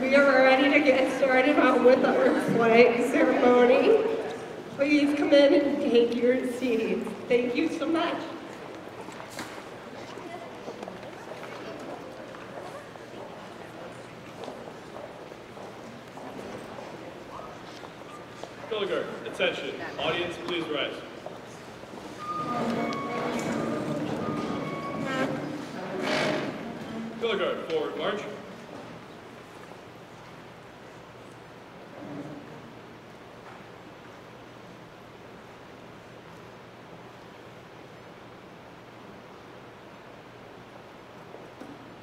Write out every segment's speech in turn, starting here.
We are ready to get started on with our flag ceremony. Please come in and take your seats. Thank you so much. Color guard, attention. Audience, please rise. Color guard, forward march.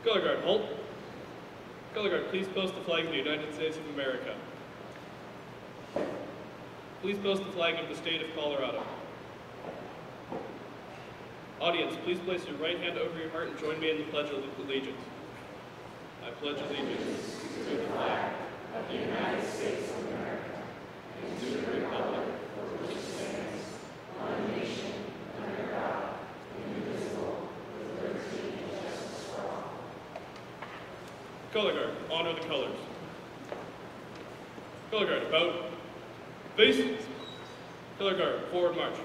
Color guard, halt. Color guard, please post the flag of the United States of America. Please post the flag of the state of Colorado. Audience, please place your right hand over your heart and join me in the Pledge of Allegiance. I pledge allegiance to the flag of the United States of America and to the republic for which it stands, one nation, under God, indivisible, with liberty and justice for all. Color guard, honor the colors. Color guard, about. Face. Color guard, forward march.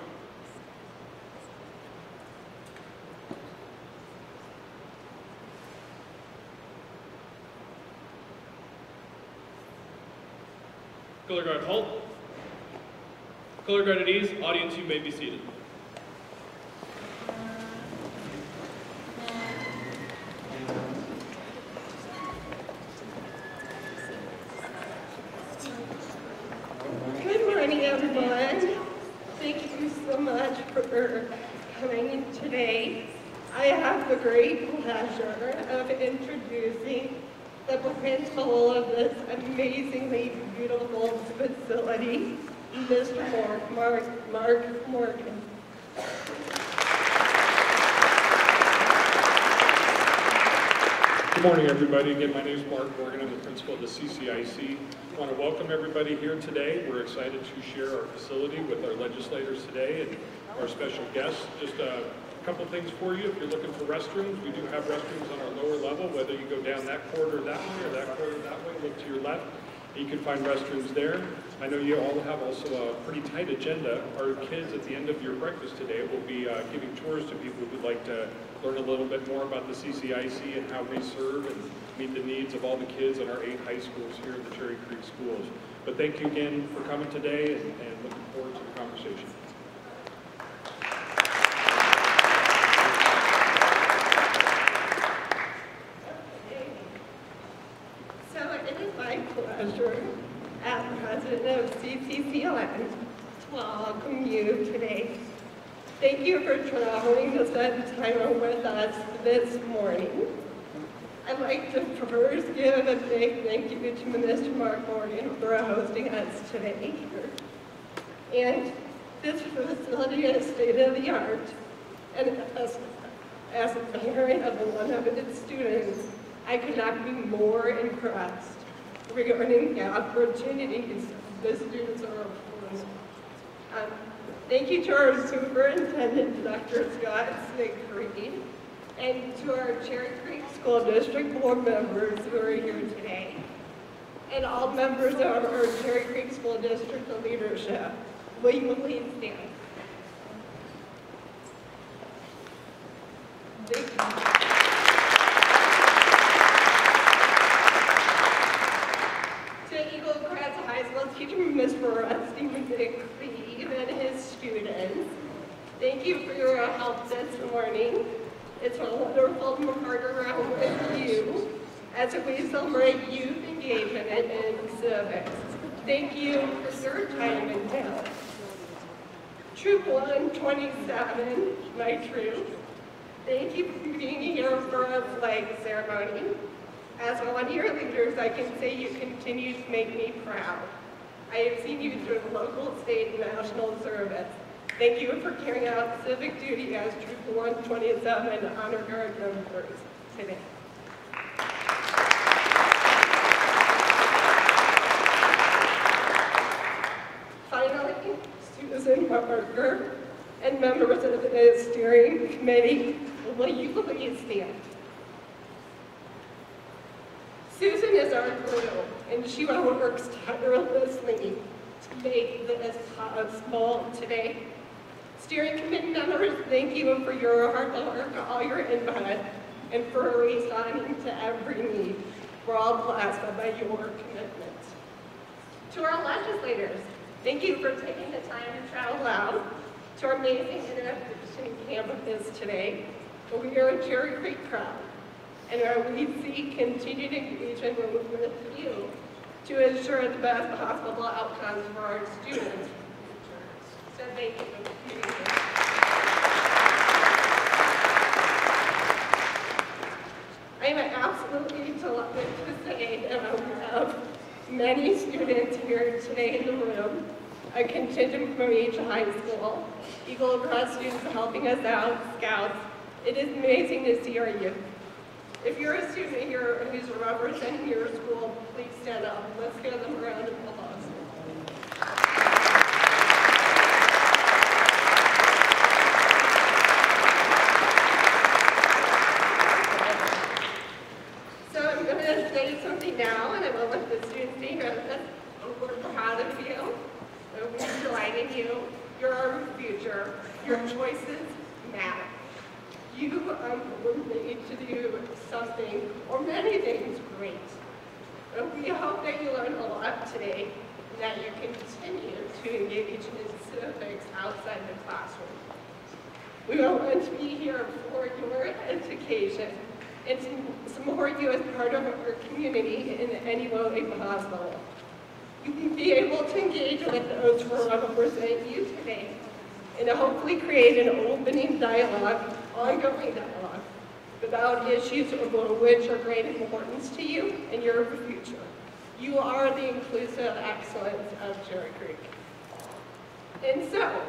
Color guard, halt. Color guard at ease. Audience, you may be seated. Good morning, everyone. Thank you so much for coming today. I have the great pleasure of introducing the principal of this amazingly beautiful facility, Mr. Mark Morgan. Good morning, everybody. Again, my name is Mark Morgan. I'm the principal of the CCIC. I want to welcome everybody here today. We're excited to share our facility with our legislators today and our special guests. Just a couple things for you. If you're looking for restrooms, we do have restrooms on our lower level, whether you go down that corridor that way or that corridor that way, look to your left. You can find restrooms there. I know you all have also a pretty tight agenda. Our kids at the end of your breakfast today will be giving tours to people who would like to learn a little bit more about the CCIC and how we serve and meet the needs of all the kids in our 8 high schools here at the Cherry Creek Schools. But thank you again for coming today and looking forward to the conversation. Pleasure as president of CCCLN to welcome you today. Thank you for traveling to spend time with us this morning. I'd like to first give a big thank you to Mr. Mark Morgan for hosting us today. And this facility is state-of-the-art, and as a parent of one of its students, I could not be more impressed regarding the opportunities the students are afforded. Thank you to our superintendent, Dr. Scott Siegfried, and to our Cherry Creek School District board members who are here today, and all members of our Cherry Creek School District leadership. Will you please stand? Thank you. Teacher Mr. Rusty McCleve and his students. Thank you for your help this morning. It's wonderful to work around with you as we celebrate youth engagement and civics. Thank you for your time and help. Troop 127, my troop. Thank you for being here for our flag ceremony. As one of your leaders, I can say you continue to make me proud. I have seen you through local, state, and national service. Thank you for carrying out civic duty as Troop 127 Honor Guard members today. Finally, Susan Parker and members of the steering committee, will you please stand? Susan is our our crew, and she works tirelessly to make this possible today. Steering committee members, thank you for your hard work, all your input, and for responding to every need. We're all blessed by your commitment. To our legislators, thank you for taking the time to travel out to our amazing innovation campus today. We are a Cherry Creek proud, and we seek continued engagement with you to ensure the best possible outcomes for our students. So thank you for being here. I am absolutely delighted to say that we have many students here today in the room, a contingent from each high school, Eagle Cross students helping us out, scouts. It is amazing to see our youth. If you're a student here who's representing your school, please stand up. Let's give them a round of applause. So I'm going to say something now, and I will let the students hear this. We're proud of you. We're delighted in you. You're our future. Your choices matter. You were made to do something or many things great. We hope that you learned a lot today and that you continue to engage in civics outside the classroom. We want to be here for your education and to support you as part of our community in any way possible. You can be able to engage with those who represent you today and to hopefully create an opening dialogue, ongoing dialogue, about issues of which are great importance to you and your future. You are the inclusive excellence of Cherry Creek. And so,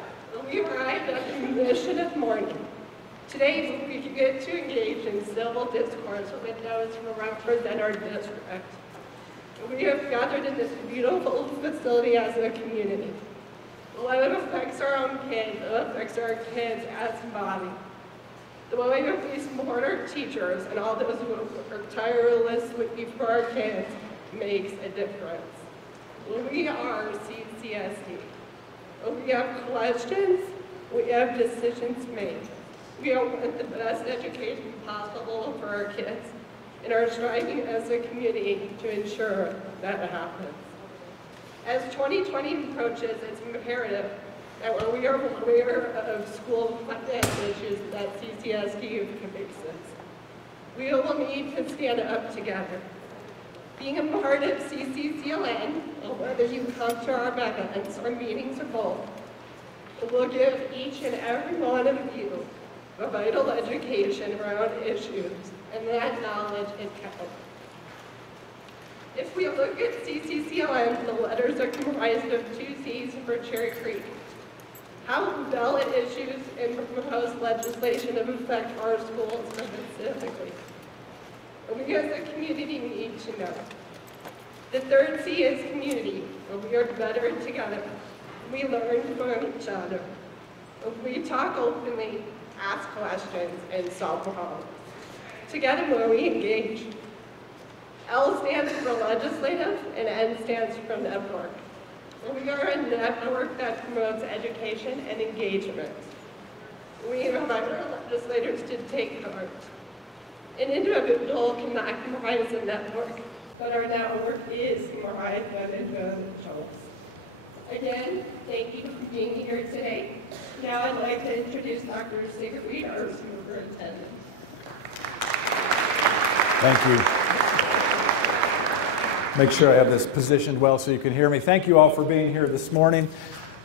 we arrived at the mission of morning. Today, we get to engage in civil discourse with those who represent our district. We have gathered in this beautiful facility as a community. Well, it affects our own kids, it affects our kids as a body. The way that we support our teachers and all those who work tirelessly for our kids makes a difference. We are CCSD. We have questions, we have decisions made. We want the best education possible for our kids and are striving as a community to ensure that happens. As 2020 approaches, it's imperative that we are aware of school financial issues that CCSD faces. We will need to stand up together. Being a part of CCCLN, whether you come to our events or meetings or both, will give each and every one of you a vital education around issues, and that knowledge is kept. If we look at CCCLN, the letters are comprised of 2 C's for Cherry Creek. How ballot issues and proposed legislation affect our schools specifically. We as a community need to know. The 3rd C is community. We are better together. We learn from each other. We talk openly, ask questions, and solve problems. Together we engage. L stands for legislative, and N stands for network. We are a network that promotes education and engagement. We invite our legislators to take part. An individual cannot comprise a network, but our network is comprised of individuals. Again, thank you for being here today. Now I'd like to introduce Dr. Sigrid, our superintendent. Thank you. Make sure I have this positioned well so you can hear me. Thank you all for being here this morning.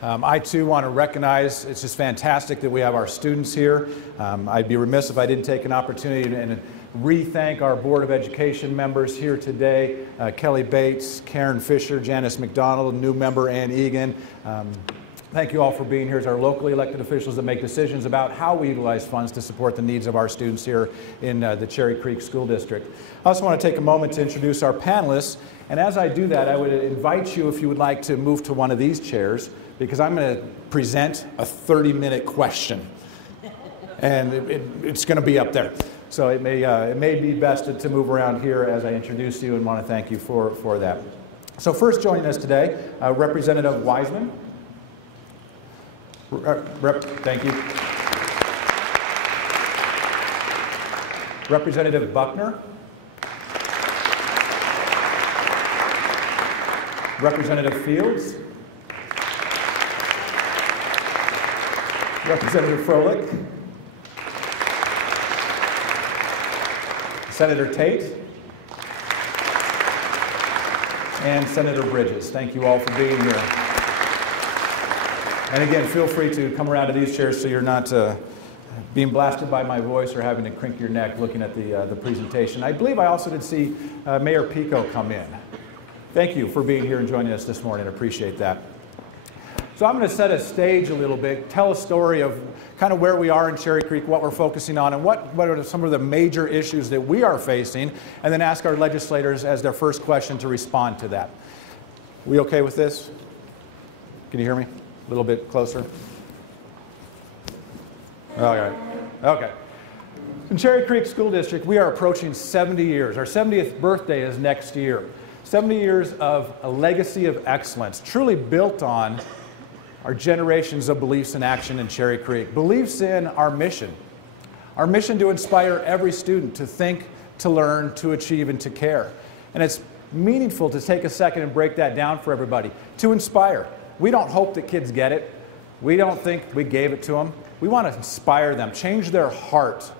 I too want to recognize it's just fantastic that we have our students here. I'd be remiss if I didn't take an opportunity and re-thank our Board of Education members here today, Kelly Bates, Karen Fisher, Janice McDonald, new member Ann Egan. Thank you all for being here as our locally elected officials that make decisions about how we utilize funds to support the needs of our students here in the Cherry Creek School District. I also want to take a moment to introduce our panelists, and as I do that, I would invite you, if you would like, to move to one of these chairs, because I'm going to present a 30-minute question, and it's going to be up there. So it may be best to move around here as I introduce you, and want to thank you for that. So first joining us today, Representative Wiseman. Thank you. Representative Buckner. Representative Fields. Representative Froelich. Senator Tate. And Senator Bridges. Thank you all for being here. And again, feel free to come around to these chairs so you're not being blasted by my voice or having to crink your neck looking at the presentation. I believe I also did see Mayor Pico come in. Thank you for being here and joining us this morning. I appreciate that. So I'm going to set a stage a little bit, tell a story of kind of where we are in Cherry Creek, what we're focusing on, and what are some of the major issues that we are facing, and then ask our legislators as their first question to respond to that. We okay with this? Can you hear me? A little bit closer? All right. Okay. In Cherry Creek School District, we are approaching 70 years. Our 70th birthday is next year. 70 years of a legacy of excellence, truly built on our generations of beliefs and action in Cherry Creek. Beliefs in our mission to inspire every student to think, to learn, to achieve, and to care. And it's meaningful to take a second and break that down for everybody. To inspire. We don't hope that kids get it. We don't think we gave it to them. We want to inspire them, change their heart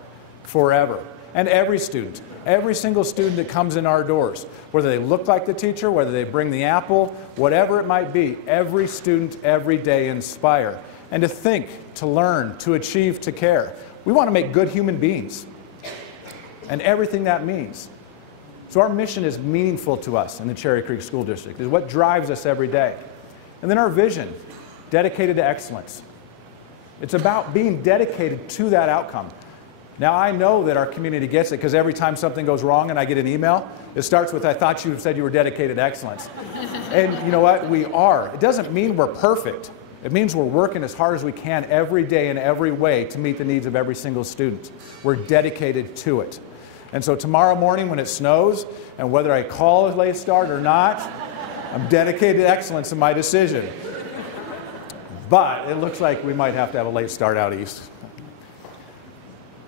forever. And every student, every single student that comes in our doors, whether they look like the teacher, whether they bring the apple, whatever it might be, every student, every day inspire. And to think, to learn, to achieve, to care. We want to make good human beings and everything that means. So our mission is meaningful to us in the Cherry Creek School District. It's what drives us every day. And then our vision, dedicated to excellence. It's about being dedicated to that outcome. Now, I know that our community gets it because every time something goes wrong and I get an email, it starts with, "I thought you said you were dedicated to excellence." And you know what? We are. It doesn't mean we're perfect. It means we're working as hard as we can every day in every way to meet the needs of every single student. We're dedicated to it. And so tomorrow morning when it snows, and whether I call a late start or not, I'm dedicated to excellence in my decision. But it looks like we might have to have a late start out east.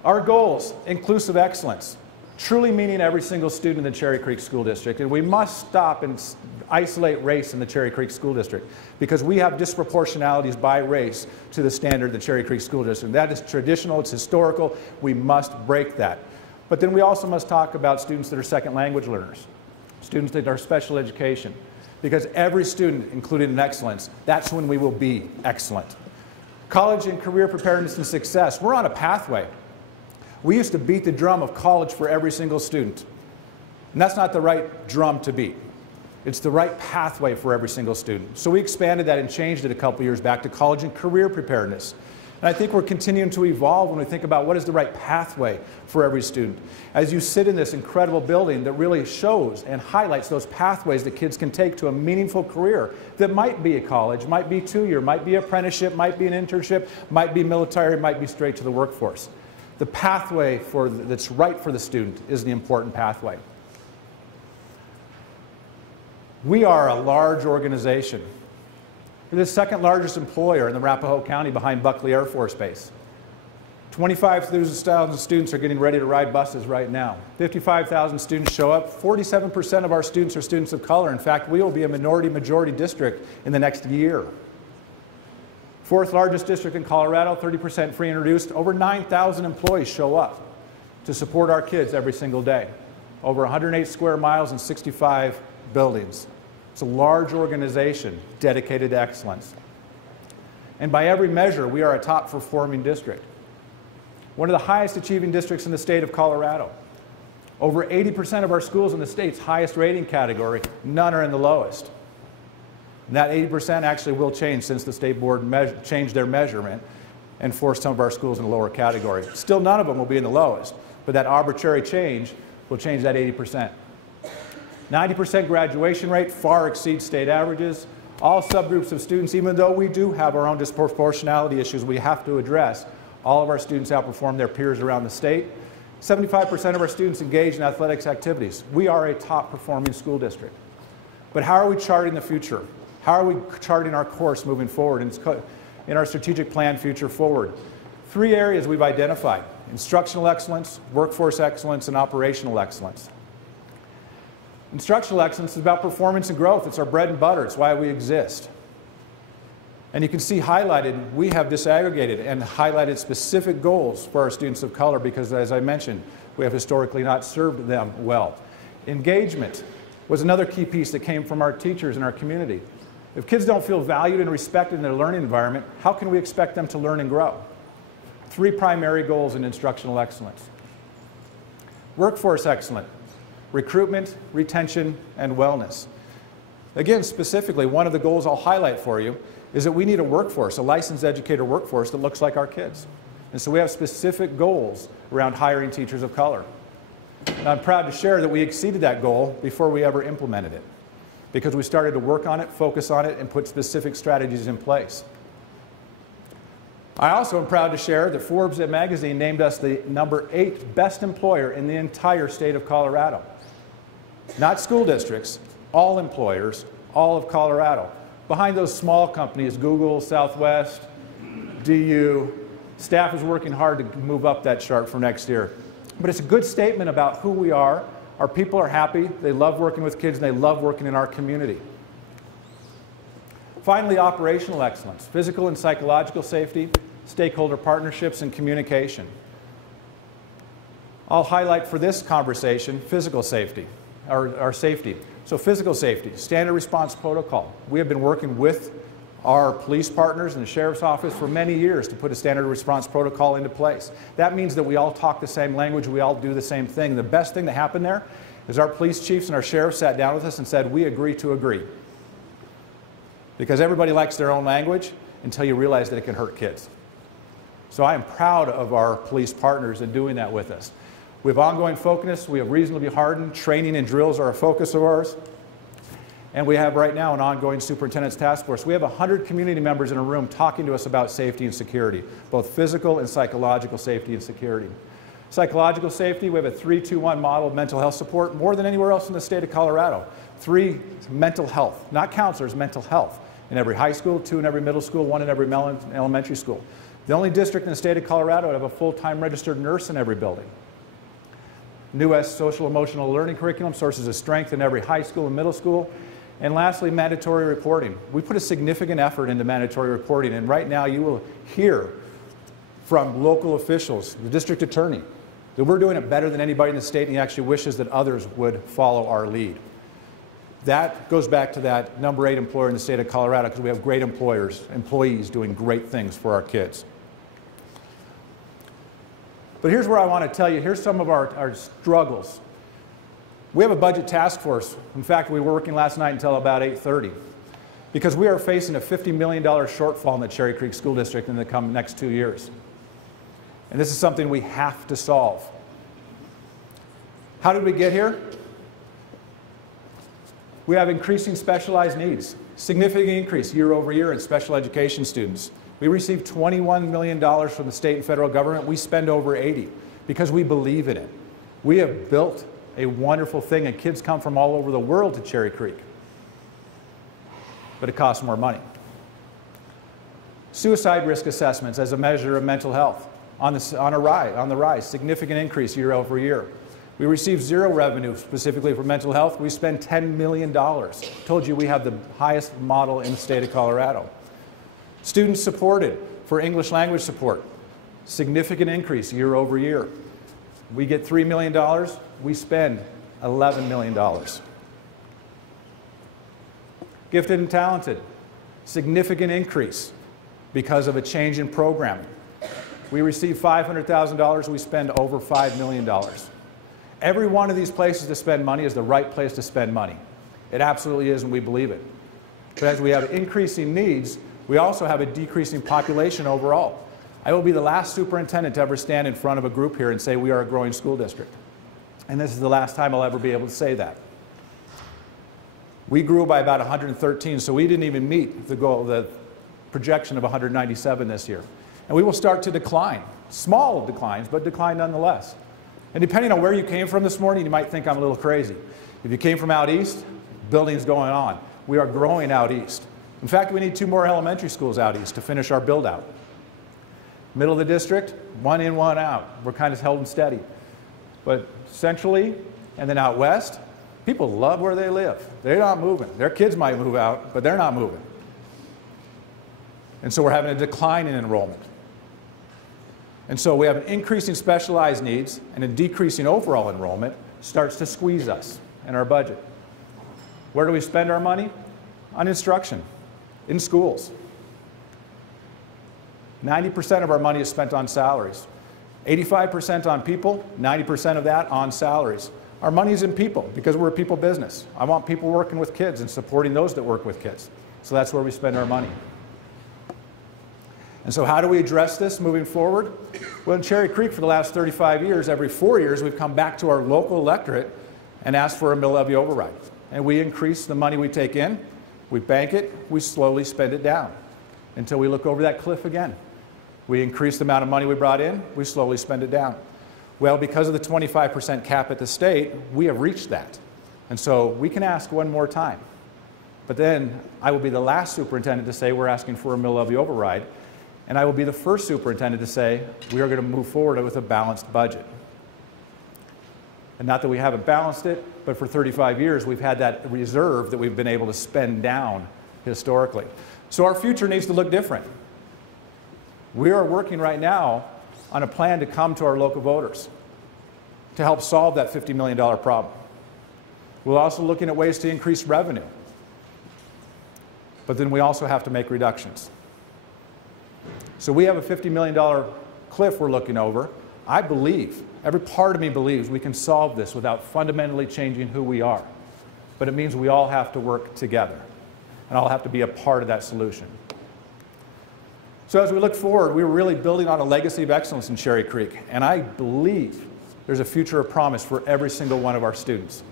Our goals, inclusive excellence, truly meaning every single student in the Cherry Creek School District. And we must stop and isolate race in the Cherry Creek School District because we have disproportionalities by race to the standard of the Cherry Creek School District. That is traditional, it's historical, we must break that. But then we also must talk about students that are second language learners, students that are special education, because every student included in excellence, that's when we will be excellent. College and career preparedness and success, we're on a pathway. We used to beat the drum of college for every single student. And that's not the right drum to beat. It's the right pathway for every single student. So we expanded that and changed it a couple years back to college and career preparedness. And I think we're continuing to evolve when we think about what is the right pathway for every student. As you sit in this incredible building that really shows and highlights those pathways that kids can take to a meaningful career that might be a college, might be two-year, might be apprenticeship, might be an internship, might be military, might be straight to the workforce. The pathway that's right for the student is the important pathway. We are a large organization. We're the second largest employer in the Arapahoe County behind Buckley Air Force Base. 25,000 students are getting ready to ride buses right now. 55,000 students show up. 47% of our students are students of color. In fact, we will be a minority-majority district in the next year. Fourth largest district in Colorado, 30% free and reduced. Over 9,000 employees show up to support our kids every single day. Over 108 square miles and 65 buildings. It's a large organization dedicated to excellence. And by every measure, we are a top performing district. One of the highest achieving districts in the state of Colorado. Over 80% of our schools in the state's highest rating category, none are in the lowest. And that 80% actually will change since the state board changed their measurement and forced some of our schools in the lower category. Still, none of them will be in the lowest, but that arbitrary change will change that 80%. 90% graduation rate far exceeds state averages. All subgroups of students, even though we do have our own disproportionality issues we have to address, all of our students outperform their peers around the state. 75% of our students engage in athletics activities. We are a top performing school district. But how are we charting the future? How are we charting our course moving forward in our strategic plan Future Forward? 3 areas we've identified: instructional excellence, workforce excellence, and operational excellence. Instructional excellence is about performance and growth. It's our bread and butter. It's why we exist. And you can see highlighted, we have disaggregated and highlighted specific goals for our students of color because, as I mentioned, we have historically not served them well. Engagement was another key piece that came from our teachers in our community. If kids don't feel valued and respected in their learning environment, how can we expect them to learn and grow? 3 primary goals in instructional excellence. Workforce excellence: recruitment, retention, and wellness. Again, specifically, one of the goals I'll highlight for you is that we need a workforce, a licensed educator workforce that looks like our kids. And so we have specific goals around hiring teachers of color. And I'm proud to share that we exceeded that goal before we ever implemented it, because we started to work on it, focus on it, and put specific strategies in place. I also am proud to share that Forbes magazine named us the #8 best employer in the entire state of Colorado. Not school districts, all employers, all of Colorado. Behind those small companies, Google, Southwest, DU, staff is working hard to move up that chart for next year. But it's a good statement about who we are. Our people are happy, they love working with kids, and they love working in our community. Finally, operational excellence: physical and psychological safety, stakeholder partnerships, and communication. I'll highlight for this conversation physical safety, our safety. So physical safety, standard response protocol. We have been working with our police partners and the sheriff's office for many years to put a standard response protocol into place. That means that we all talk the same language, we all do the same thing. The best thing that happened there is our police chiefs and our sheriffs sat down with us and said, we agree to agree. Because everybody likes their own language until you realize that it can hurt kids. So I am proud of our police partners in doing that with us. We have ongoing focus, we have reasonably hardened, training and drills are a focus of ours. And we have right now an ongoing superintendent's task force. We have 100 community members in a room talking to us about safety and security, both physical and psychological safety and security. Psychological safety, we have a 3-2-1 model of mental health support, more than anywhere else in the state of Colorado. 3 mental health, not counselors, mental health. In every high school, 2 in every middle school, 1 in every elementary school. The only district in the state of Colorado to have a full-time registered nurse in every building. New social emotional learning curriculum, sources of strength in every high school and middle school. And lastly, mandatory reporting. We put a significant effort into mandatory reporting, and right now you will hear from local officials, the district attorney, that we're doing it better than anybody in the state, and he actually wishes that others would follow our lead. That goes back to that #8 employer in the state of Colorado, because we have great employees doing great things for our kids. But here's where I want to tell you, here's some of our struggles. We have a budget task force. In fact, we were working last night until about 8:30 because we are facing a $50 million shortfall in the Cherry Creek School District in the next 2 years. And this is something we have to solve. How did we get here? We have increasing specialized needs, significant increase year over year in special education students. We receive $21 million from the state and federal government. We spend over 80 because we believe in it. We have built a wonderful thing, and kids come from all over the world to Cherry Creek. But it costs more money. Suicide risk assessments as a measure of mental health on the rise, significant increase year over year. We receive 0 revenue specifically for mental health. We spend $10 million. Told you we have the highest model in the state of Colorado. Students supported for English language support, significant increase year over year. We get $3 million, we spend $11 million. Gifted and talented, significant increase because of a change in programming. We receive $500,000, we spend over $5 million. Every one of these places to spend money is the right place to spend money. It absolutely is, and we believe it. But as we have increasing needs, we also have a decreasing population overall. I will be the last superintendent to ever stand in front of a group here and say we are a growing school district. And this is the last time I'll ever be able to say that. We grew by about 113, so we didn't even meet the goal, the projection of 197 this year. And we will start to decline. Small declines, but decline nonetheless. And depending on where you came from this morning, you might think I'm a little crazy. If you came from out east, building's going on. We are growing out east. In fact, we need 2 more elementary schools out east to finish our build out. Middle of the district, 1 in, 1 out. We're kind of held and steady. But centrally and then out west, people love where they live. They're not moving. Their kids might move out, but they're not moving. And so we're having a decline in enrollment. And so we have an increasing specialized needs and a decreasing overall enrollment starts to squeeze us in our budget. Where do we spend our money? On instruction, in schools. 90% of our money is spent on salaries. 85% on people, 90% of that on salaries. Our money is in people because we're a people business. I want people working with kids and supporting those that work with kids. So that's where we spend our money. And so how do we address this moving forward? Well, in Cherry Creek for the last 35 years, every 4 years, we've come back to our local electorate and asked for a mill levy override. And we increase the money we take in, we bank it, we slowly spend it down until we look over that cliff again. We increase the amount of money we brought in, we slowly spend it down. Well, because of the 25% cap at the state, we have reached that. And so we can ask one more time. But then I will be the last superintendent to say we're asking for a mill levy override. And I will be the first superintendent to say we are going to move forward with a balanced budget. And not that we haven't balanced it, but for 35 years we've had that reserve that we've been able to spend down historically. So our future needs to look different. We are working right now on a plan to come to our local voters to help solve that $50 million problem. We're also looking at ways to increase revenue. But then we also have to make reductions. So we have a $50 million cliff we're looking over. I believe, every part of me believes we can solve this without fundamentally changing who we are. But it means we all have to work together. And I'll have to be a part of that solution. So as we look forward, we're really building on a legacy of excellence in Cherry Creek. And I believe there's a future of promise for every single one of our students.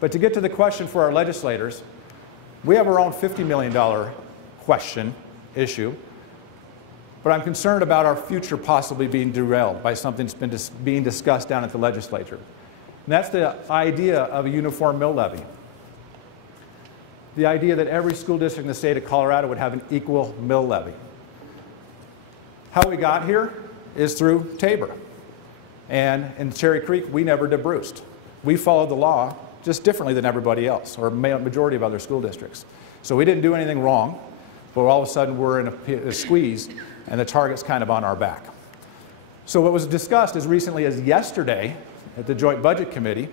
But to get to the question for our legislators, we have our own $50 million question, issue. But I'm concerned about our future possibly being derailed by something that's been being discussed down at the legislature. And that's the idea of a uniform mill levy. The idea that every school district in the state of Colorado would have an equal mill levy. How we got here is through Tabor. And in Cherry Creek, we never debruced. We followed the law just differently than everybody else, or majority of other school districts. So we didn't do anything wrong, but all of a sudden we're in a squeeze, and the target's kind of on our back. So what was discussed as recently as yesterday at the Joint Budget Committee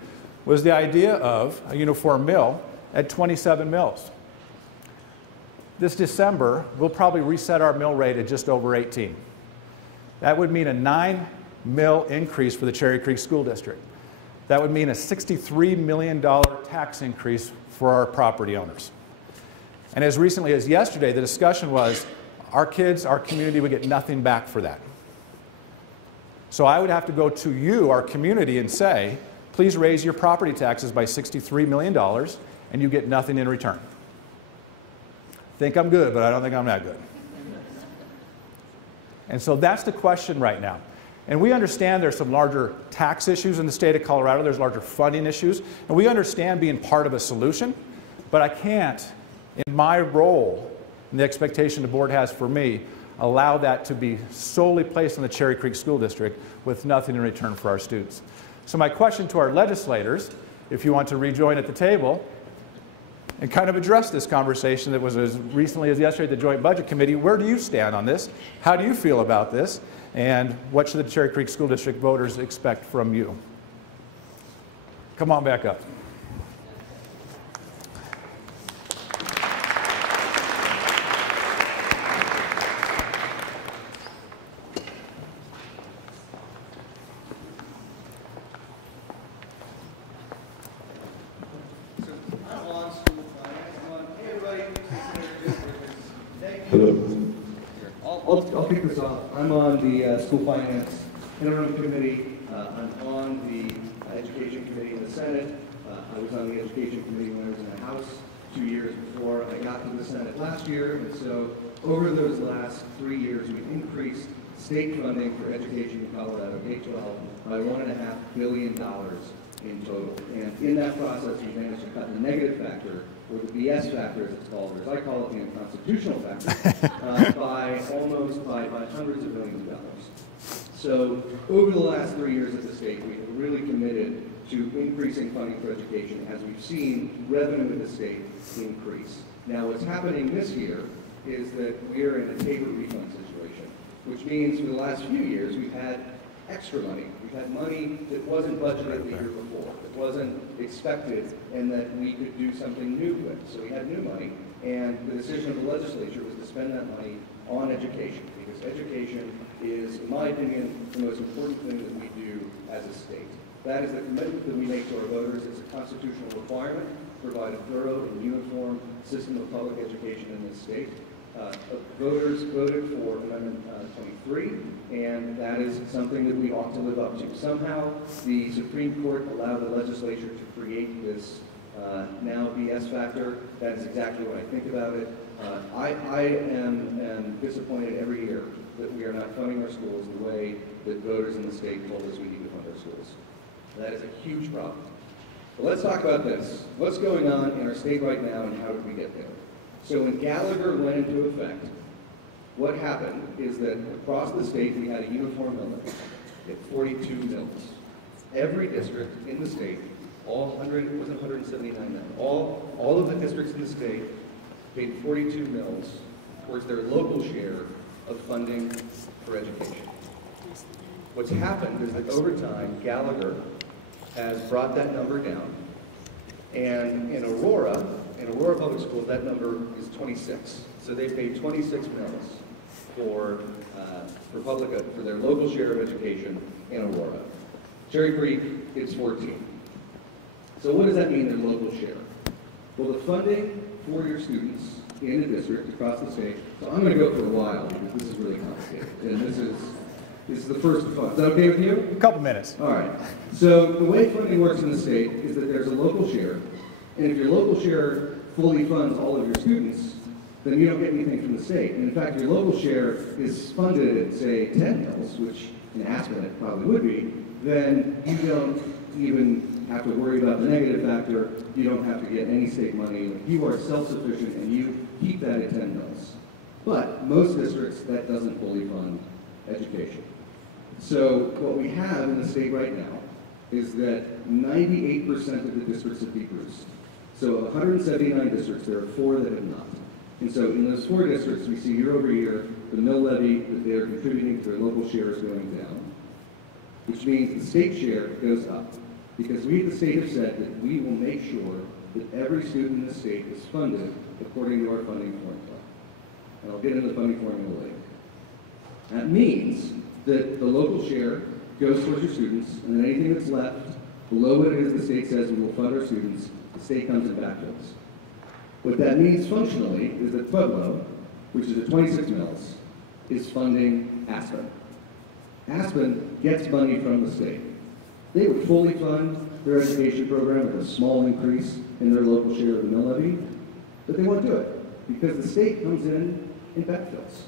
was the idea of a uniform mill at 27 mills. This December, we'll probably reset our mill rate at just over 18. That would mean a 9 mill increase for the Cherry Creek School District. That would mean a $63 million tax increase for our property owners. And as recently as yesterday, the discussion was our kids, our community would get nothing back for that. So I would have to go to you, our community, and say, please raise your property taxes by $63 million, and you get nothing in return. Think I'm good, but I don't think I'm that good. And so that's the question right now. And we understand there's some larger tax issues in the state of Colorado, there's larger funding issues, and we understand being part of a solution, but I can't, in my role, and the expectation the board has for me, allow that to be solely placed in the Cherry Creek School District with nothing in return for our students. So my question to our legislators, if you want to rejoin at the table, and kind of address this conversation that was as recently as yesterday at the Joint Budget Committee, where do you stand on this? How do you feel about this? And what should the Cherry Creek School District voters expect from you? Come on back up. I'll kick this off. I'm on the School Finance Interim Committee. I'm on the Education Committee in the Senate. I was on the Education Committee when I was in the House 2 years before I got to the Senate last year. And so over those last 3 years, we've increased state funding for education in Colorado, K-12, by $1.5 billion in total. And in that process, we managed to cut the negative factor, or the BS factor as it's called, or as I call it, the unconstitutional factor, by hundreds of millions of dollars. So over the last 3 years at the state, we have really committed to increasing funding for education as we've seen revenue in the state increase. Now what's happening this year is that we're in a taper refund situation, which means for the last few years we've had extra money. We've had money that wasn't budgeted the year before, that wasn't expected, and that we could do something new with. So we had new money, and the decision of the legislature was to spend that money on education, because education is, in my opinion, the most important thing that we do as a state. That is the commitment that we make to our voters. It's a constitutional requirement to provide a thorough and uniform system of public education in this state. Voters voted for Amendment 23, and that is something that we ought to live up to. Somehow, the Supreme Court allowed the legislature to create this now BS factor. That is exactly what I think about it. I am disappointed every year that we are not funding our schools the way that voters in the state told us we need to fund our schools. That is a huge problem. But let's talk about this. What's going on in our state right now, and how did we get there? So when Gallagher went into effect, what happened is that across the state we had a uniform mill levy at 42 mills. Every district in the state, all 179 now, all of the districts in the state paid 42 mills towards their local share of funding for education. What's happened is that over time, Gallagher has brought that number down, and in Aurora Public Schools, that number is 26. So they pay 26 mills for their local share of education in Aurora. Cherry Creek, it's 14. So what does that mean, their local share? Well, the funding for your students in a district across the state, so I'm going to go for a while because this is really complicated, and this is the first fund. Is that okay with you? A couple minutes. All right. So the way funding works in the state is that there's a local share, and if your local share fully funds all of your students, then you don't get anything from the state. And in fact, your local share is funded at, say, 10 mills, which in Aspen it probably would be, then you don't even have to worry about the negative factor. You don't have to get any state money. You are self-sufficient, and you keep that at 10 mills. But most districts, that doesn't fully fund education. So what we have in the state right now is that 98% of the districts have decreased. So of 179 districts, there are 4 that have not. And so in those 4 districts, we see year over year, the mill levy that they are contributing to their local share is going down, which means the state share goes up. Because we at the state have said that we will make sure that every student in the state is funded according to our funding formula. And I'll get into the funding formula later. That means that the local share goes towards your students, and then anything that's left below what it is the state says we will fund our students, the state comes and backfills. What that means functionally is that Pueblo, which is at 26 mills, is funding Aspen. Aspen gets money from the state. They would fully fund their education program with a small increase in their local share of the mill levy, but they won't do it because the state comes in and backfills.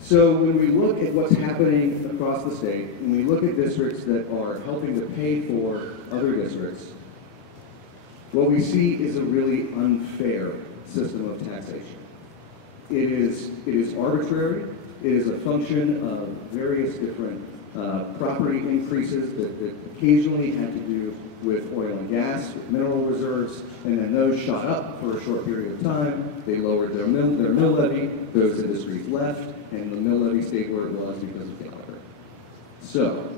So when we look at what's happening across the state, and we look at districts that are helping to pay for other districts, what we see is a really unfair system of taxation. It is arbitrary. It is a function of various different property increases that occasionally had to do with oil and gas, with mineral reserves, and then those shot up for a short period of time. They lowered their mill levy, those industries left, and the mill levy stayed where it was because of Gallagher. So,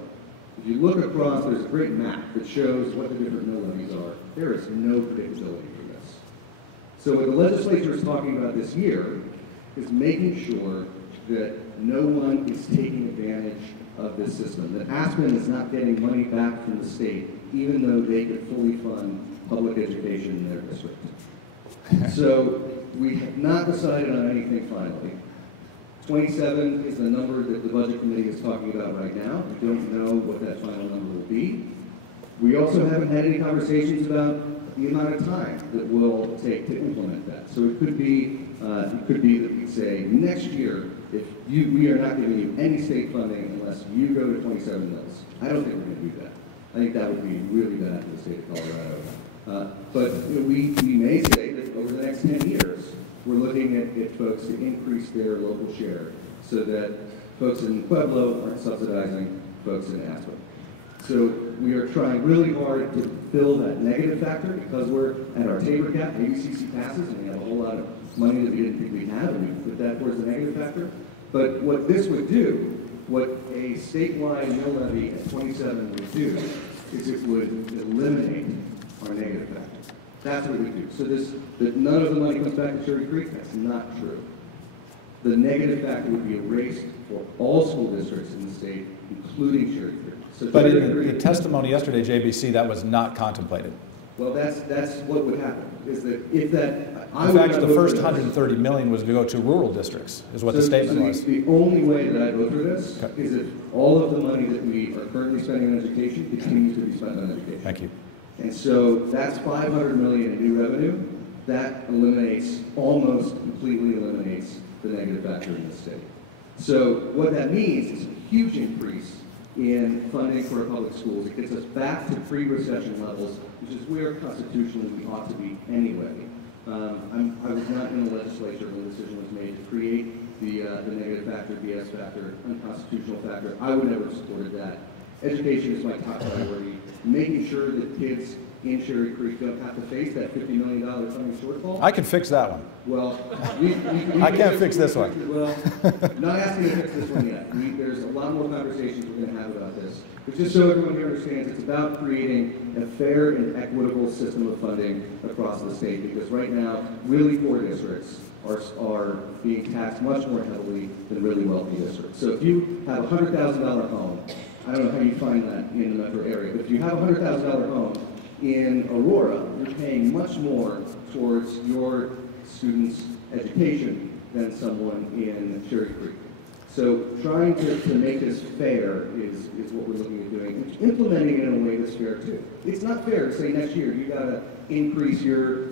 if you look across, there's a great map that shows what the different mill levies are. There is no predictability for this. So what the legislature is talking about this year is making sure that no one is taking advantage of this system, that Aspen is not getting money back from the state, even though they could fully fund public education in their district. So we have not decided on anything finally. 27 is the number that the Budget Committee is talking about right now. We don't know what that final number will be. We also haven't had any conversations about the amount of time that will take to implement that. So it could be that we say next year, we are not giving you any state funding unless you go to 27 mills. I don't think we're going to do that. I think that would be really bad for the state of Colorado. But we may say that over the next 10 years, we're looking at folks to increase their local share so that folks in Pueblo aren't subsidizing folks in Aspen. So we are trying really hard to fill that negative factor because we're at our Tabor cap, ABCC passes, and we have a whole lot of money that we didn't think we'd have, and we put that towards the negative factor. But what this would do, what a statewide mill levy at 27 would do, is it would eliminate our negative factor. That's what it would do. So that none of the money comes back to Cherry Creek, that's not true. The negative factor would be erased for all school districts in the state, including Cherry Creek. So But in the testimony yesterday, JBC, that was not contemplated. Well, that's what would happen, is that if that... In fact, the first $130 million was to go to rural districts, is what the statement was. The only way that I vote for this is if all of the money that we are currently spending on education continues to be spent on education. Thank you. And so that's $500 million in new revenue. That eliminates, almost completely eliminates the negative factor in the state. So what that means is a huge increase in funding for our public schools. It gets us back to pre-recession levels, which is where constitutionally we ought to be anyway. I was not in the legislature when the decision was made to create the negative factor, BS factor, unconstitutional factor. I would never have supported that. Education is my top priority. Making sure that kids in Cherry Creek don't have to face that $50 million funding shortfall. I can fix that one. Well, I can't fix this one. Well, not asking to fix this one yet. There's a lot more conversations we're going to have about this. But just so everyone here understands, it's about creating a fair and equitable system of funding across the state, because right now, really poor districts are being taxed much more heavily than really wealthy districts. So if you have a $100,000 home, I don't know how you find that in the metro area, but if you have a $100,000 home in Aurora, you're paying much more towards your student's education than someone in Cherry Creek. So trying to make this fair is what we're looking at doing, and implementing it in a way that's fair too. It's not fair to say next year you got to increase your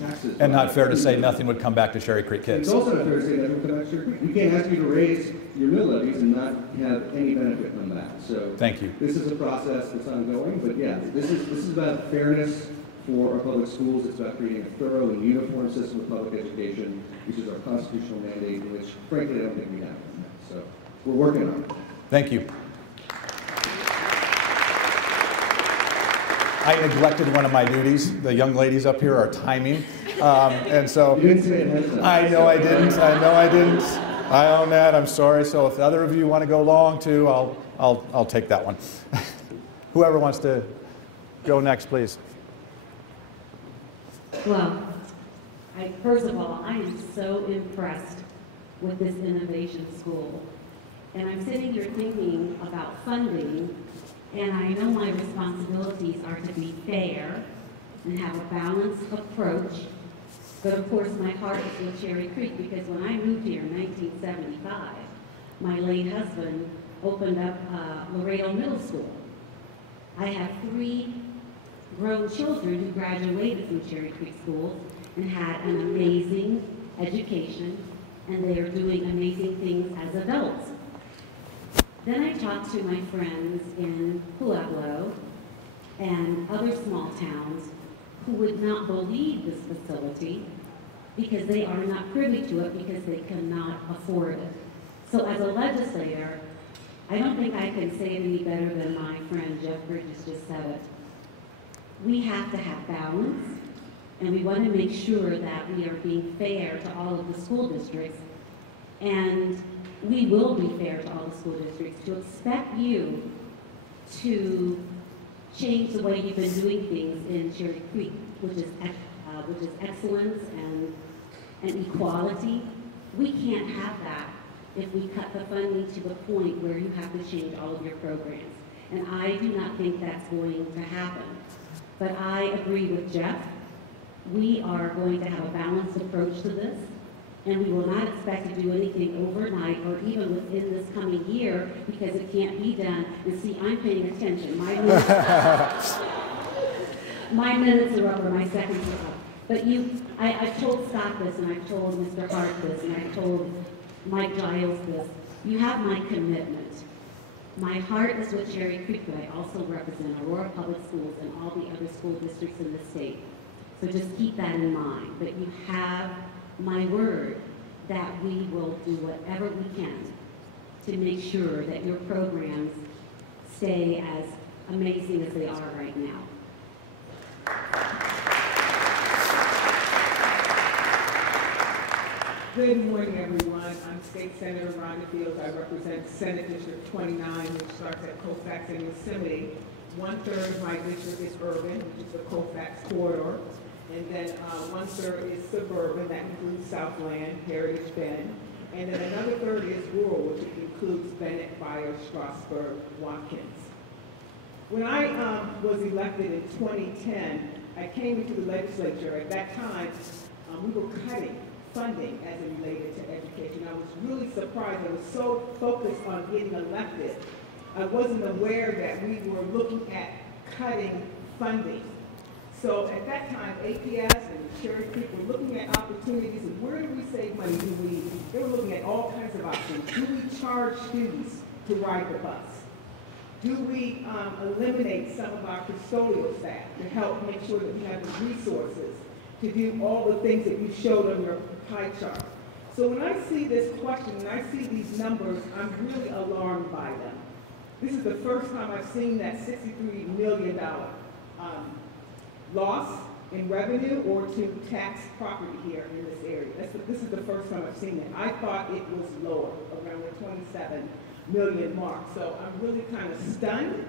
taxes. And not fair to say nothing would come back to Cherry Creek kids. It's also not fair to say nothing would come back to Cherry Creek. We can't ask you to raise your mill levies and not have any benefit come back. So thank you. This is a process that's ongoing, but yeah, this is about fairness for our public schools. It's about creating a thorough and uniform system of public education, which is our constitutional mandate, which frankly I don't think we have. So we're working on it. Thank you. I neglected one of my duties. The young ladies up here are timing. And so, you didn't say it ahead of time. I know I didn't. I own that. I'm sorry. So if the other of you want to go long too, I'll take that one. Whoever wants to go next, please. Well, first of all, I am so impressed with this innovation school. And I'm sitting here thinking about funding, and I know my responsibilities are to be fair and have a balanced approach. But of course, my heart is with Cherry Creek, because when I moved here in 1975, my late husband opened up Laredo Middle School. I have 3 grown children who graduated from Cherry Creek schools and had an amazing education, and they are doing amazing things as adults. Then I talked to my friends in Pueblo and other small towns who would not believe this facility because they are not privy to it because they cannot afford it. So as a legislator, I don't think I can say it any better than my friend Jeff Bridges just said it. We have to have balance, and we want to make sure that we are being fair to all of the school districts, and we will be fair to all the school districts. To expect you to change the way you've been doing things in Cherry Creek, which is excellence and equality, we can't have that if we cut the funding to the point where you have to change all of your programs. And I do not think that's going to happen. But I agree with Jeff. We are going to have a balanced approach to this. And we will not expect to do anything overnight or even within this coming year because it can't be done. And see, I'm paying attention. My minutes are up, or my seconds are up. But I've told Scott this, and I've told Mr. Hart this, and I've told Mike Giles this. You have my commitment. My heart is with Cherry Creek, but I also represent Aurora Public Schools and all the other school districts in the state. So just keep that in mind. But you have my word that we will do whatever we can to make sure that your programs stay as amazing as they are right now. Good morning, everyone. I'm State Senator Rhonda Fields. I represent Senate District 29, which starts at Colfax and Yosemite. 1/3 of my district is urban, which is the Colfax corridor. And then 1/3 is suburban, that includes Southland, Heritage Bend. And then another third is rural, which includes Bennett, Byers, Strasburg, Watkins. When I was elected in 2010, I came into the legislature. At that time, we were cutting funding as it related to education. I was really surprised. I was so focused on getting elected. I wasn't aware that we were looking at cutting funding. So at that time, APS and Cherry Creek were looking at opportunities and where do we save money? They were looking at all kinds of options. Do we charge students to ride the bus? Do we eliminate some of our custodial staff to help make sure that we have the resources to do all the things that you showed on your pie chart? So when I see this question and I see these numbers, I'm really alarmed by them. This is the first time I've seen that $63 million loss in revenue or to tax property here in this area. This is the first time I've seen it. I thought it was lower, around the 27 million mark. So I'm really kind of stunned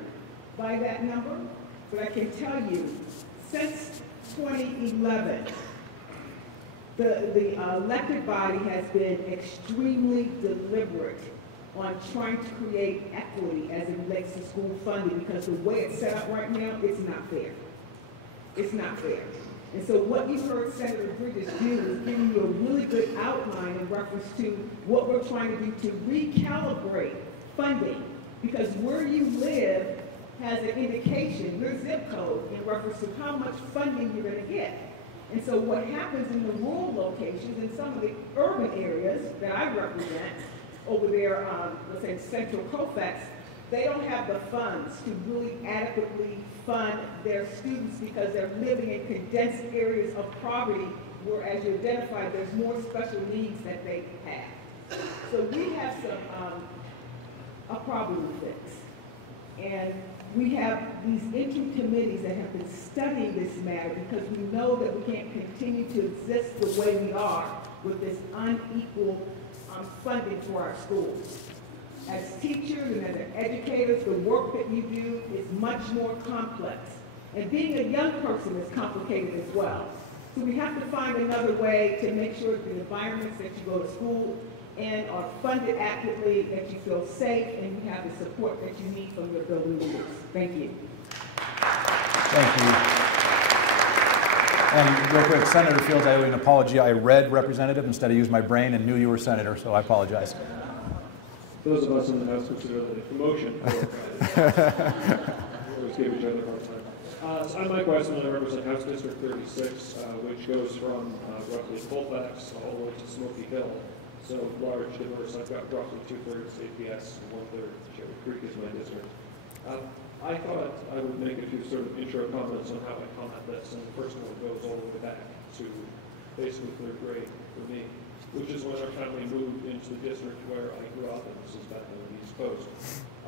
by that number. But I can tell you, since 2011, the elected body has been extremely deliberate on trying to create equity as it relates to school funding, because the way it's set up right now, it's not fair. It's not fair. And so what you heard Senator Bridges do is giving you a really good outline in reference to what we're trying to do to recalibrate funding, because where you live has an indication, your zip code, in reference to how much funding you're going to get. And so what happens in the rural locations, in some of the urban areas that I represent, over there, let's say Central Colfax, they don't have the funds to really adequately fund their students because they're living in condensed areas of poverty where, as you identified, there's more special needs that they have. So we have a problem to fix. And we have these interim committees that have been studying this matter because we know that we can't continue to exist the way we are with this unequal funding for our schools. As teachers and as educators, the work that you do is much more complex. And being a young person is complicated as well. So we have to find another way to make sure that the environments that you go to school in are funded accurately, that you feel safe, and you have the support that you need from your building leaders. Thank you. Thank you. And real quick, Senator Fields, I owe you an apology. I read representative instead of used my brain and knew you were senator, so I apologize. Those of us in the House consider that a promotion. We always give each other a hard time. So I'm Mike Weissman. I represent House District 36, which goes from roughly Colfax all the way to Smoky Hill. So large, diverse. I've got roughly 2/3 APS and 1/3 Cherry Creek is my district. I thought I would make a few sort of intro comments on how I come at this, and the first one goes all the way back to basically 3rd grade for me, which is when our family moved into the district where I grew up, and this is back on the East Coast.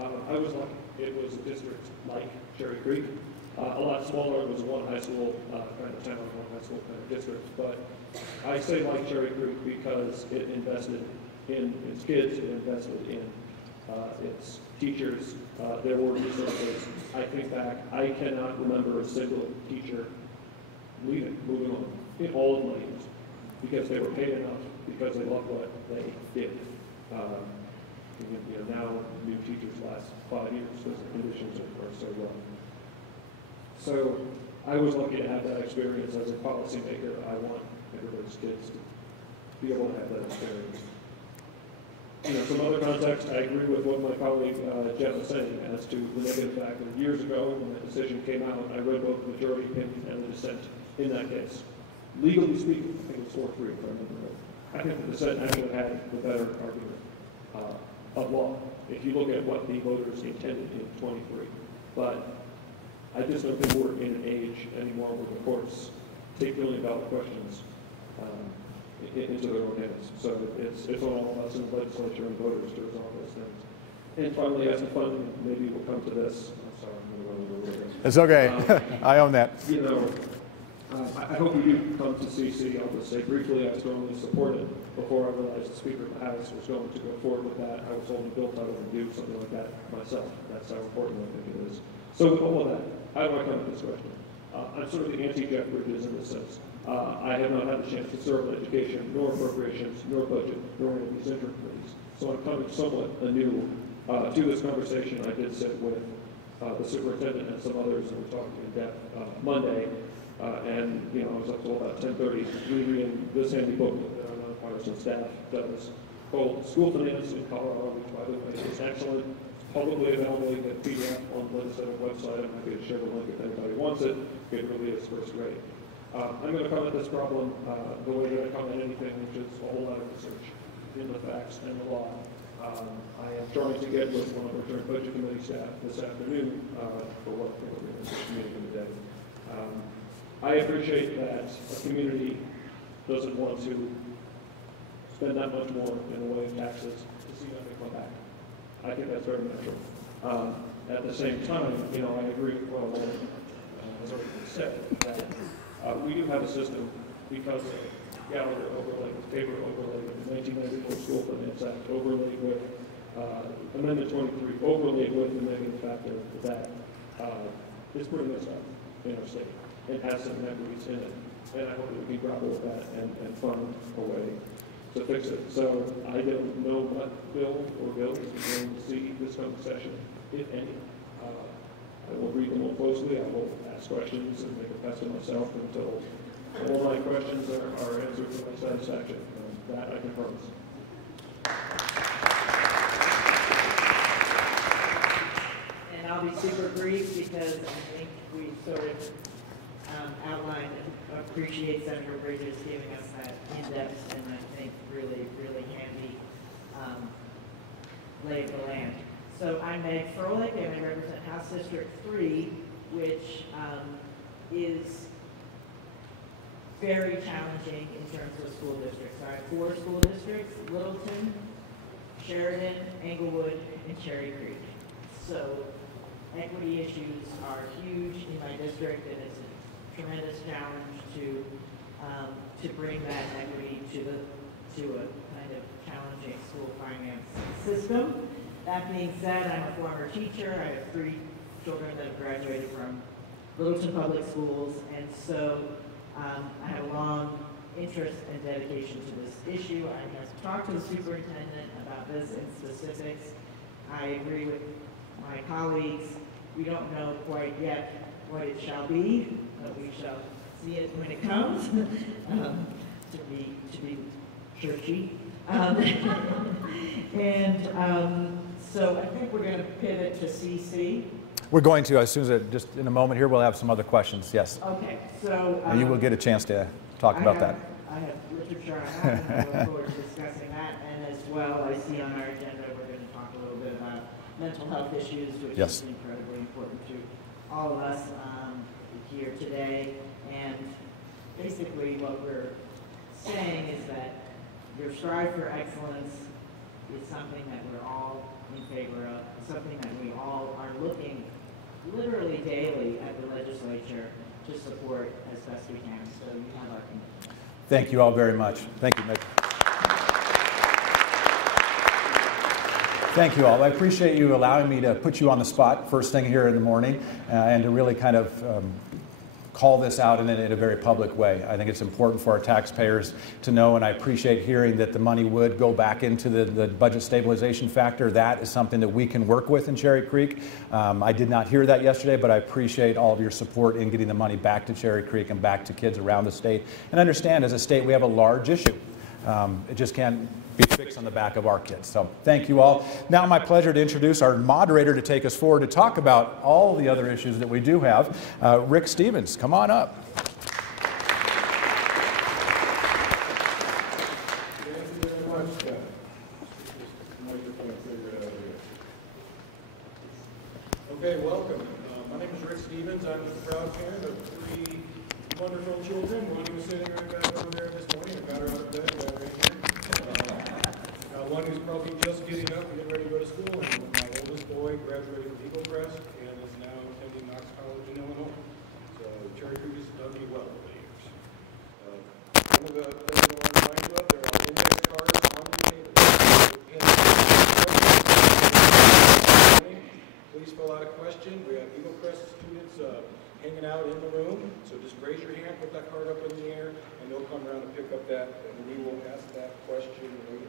I was lucky. It was a district like Cherry Creek, a lot smaller. It was one high school kind of town, one high school kind of district. But I say like Cherry Creek because it invested in its kids, it invested in its teachers. There were resources. I think back, I cannot remember a single teacher moving on in all of my years because they were paid enough, because they loved what they did. Now new teachers last 5 years because the conditions are so low. So I was lucky to have that experience as a policymaker. I want everybody's kids to be able to have that experience. You know, some other context, I agree with what my colleague Jeff was saying as to the negative factor. Years ago, when the decision came out, I read both the majority opinion and the dissent in that case. Legally speaking, I think it was 4-3 if I remember right. I think the dissent actually had the better argument of law, if you look at what the voters intended in 23. But I just don't think we're in an age anymore where the courts take million-dollar questions into their own hands. So it's on all of us in the legislature and voters to resolve those things. And finally, as a funding, maybe we'll come to this. I'm sorry, I'm going to run over here. It's okay. I own that. You know, I hope we do come to CC. I'll just say briefly, I strongly support it. Before I realized the Speaker of the House was going to go forward with that, I was told in Bill I would do something like that myself. That's how important I think it is. So with all of that, how do I come to this question? I'm sort of the anti-Jeff Bridges in this sense. I have not had the chance to serve in education, nor appropriations, nor budget, nor any of these interim committees. So I'm coming somewhat anew to this conversation. I did sit with the superintendent and some others, and we talked in depth Monday. And you know, I was up till about 10:30 reading this handy book that our nonpartisan staff does called School Finance in Colorado, which by the way is excellent. Publicly available, you get PDF on the Legislator website. I'm happy to share the link if anybody wants it. It really is first rate. I'm going to come at this problem the way that I come at anything, which is a whole lot of research in the facts and the law. I am trying to get with one of our joint budget committee staff this afternoon for what we're going to meeting today. I appreciate that a community doesn't want to spend that much more in the way of taxes to see them come back. I think that's very natural. At the same time, you know, I agree with what has already been said, that we do have a system because of Gallagher overlay with Tabor overlay with the 1994 School Finance Act overlay with Amendment 23 overlay with the negative factor that is pretty messed up in our state. It has some memories in it, and I hope that we can grapple with that and find a way to fix it. So I don't know what bill or bills we're going to see this coming session, if any. I will read them more closely. I will ask questions and make a best of myself until all my questions are answered to my satisfaction. That I can promise. And I'll be super brief because I think we sort of outlined and appreciate Senator Bridges giving us that in-depth and I think really, really handy lay of the land. So I'm Meg Froelich and I represent House District 3, which is very challenging in terms of school districts. I have 4 school districts: Littleton, Sheridan, Englewood, and Cherry Creek. So equity issues are huge in my district, and it's a tremendous challenge to bring that equity to a kind of challenging school finance system. That being said, I'm a former teacher. I have 3 children that have graduated from Littleton Public Schools, and so I have a long interest and dedication to this issue. I have talked to the superintendent about this in specifics. I agree with my colleagues. We don't know quite yet what it shall be, but we shall see it when it comes, to be churchy. So I think we're going to pivot to CC. We're going to, as soon as, just in a moment here, we'll have some other questions, yes. Okay, so. And you will get a chance to talk about that. I have literature on that, and I look forward to discussing that. And as well, I see on our agenda, we're going to talk a little bit about mental health issues, which is incredibly important to all of us here today. And basically what we're saying is that your strive for excellence is something that we're all in favor of, something that we all are looking literally daily at the legislature to support as best we can. So you have our commitment. Thank you all very much. Thank you, Meg. Thank you all. I appreciate you allowing me to put you on the spot first thing here in the morning and to really kind of call this out in a very public way. I think it's important for our taxpayers to know, and I appreciate hearing that the money would go back into the budget stabilization factor. That is something that we can work with in Cherry Creek. I did not hear that yesterday, but I appreciate all of your support in getting the money back to Cherry Creek and back to kids around the state. And understand, as a state, we have a large issue. it just can't be fixed on the back of our kids. So thank you all. Now my pleasure to introduce our moderator to take us forward to talk about all the other issues that we do have. Rick Stevens, come on up. Okay, welcome. My name is Rick Stevens. I'm the proud parent of 3 wonderful children. One who's sitting right back over there this morning. I got her out of bed, got her in here. One who's probably just getting up and getting ready to go to school. And my oldest boy graduated from Eagle Crest and is now attending Knox College in Illinois. So Cherry Creek has done me well over the years. Some of the things I want to remind you of, there are index cards on the table. Please fill out a question. We have Eagle Crest students hanging out in the room. So just raise your hand, put that card up in the air, and they'll come around and pick up that, and we will ask that question later.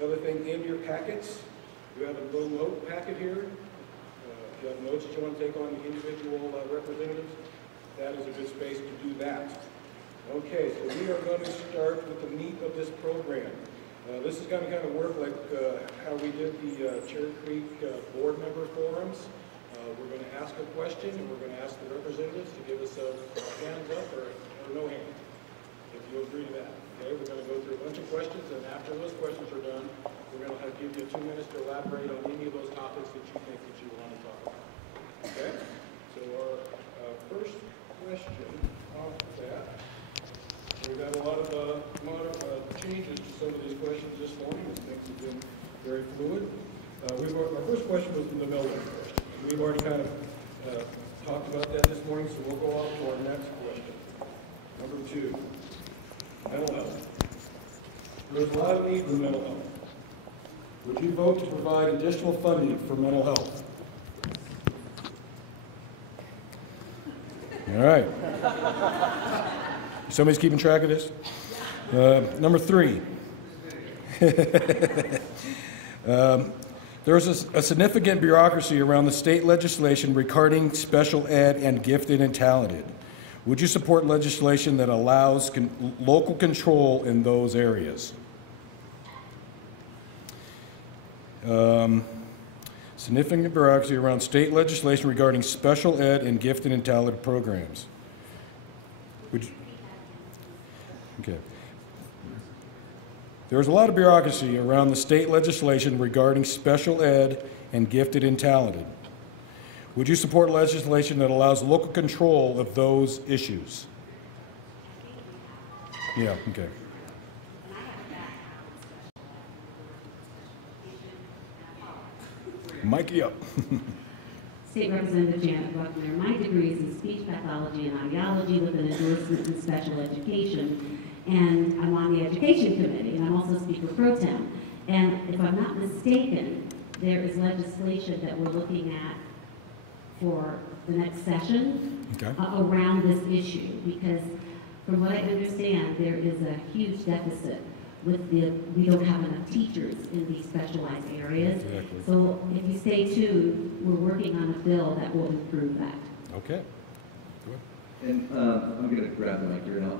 Another thing, in your packets, you have a little note packet here. If you have notes that you want to take on the individual representatives, that is a good space to do that. Okay, so we are going to start with the meat of this program. This is going to kind of work like how we did the Cherry Creek board member forums. We're going to ask a question, and we're going to ask the representatives to give us a hands up or no hand, if you agree to that. Okay, we're going to go through a bunch of questions, and after those questions are done, we're going to give you 2 minutes to elaborate on any of those topics that you think that you want to talk about. Okay, so our first question off that. We've had a lot of changes to some of these questions this morning, as things have been very fluid. Our first question was the Millwood question. We've already kind of talked about that this morning, so we'll go on to our next question. Number 2, mental health. There's a lot of need for mental health. Would you vote to provide additional funding for mental health? All right. Somebody's keeping track of this? Number 3. There is a significant bureaucracy around the state legislation regarding special ed and gifted and talented. Would you support legislation that allows local control in those areas? Significant bureaucracy around state legislation regarding special ed and gifted and talented programs. Would you, okay. There's a lot of bureaucracy around the state legislation regarding special ed and gifted and talented. Would you support legislation that allows local control of those issues? Yeah, okay. Mikey up. State Representative Janet Buckner. My degree is in speech pathology and audiology with an endorsement in special education. And I'm on the education committee, and I'm also speaker pro tem. And if I'm not mistaken, there is legislation that we're looking at for the next session around this issue, because from what I understand, there is a huge deficit with we don't have enough teachers in these specialized areas. Exactly. So if you stay tuned, we're working on a bill that will improve that. Okay. And I'm going to grab the mic here now.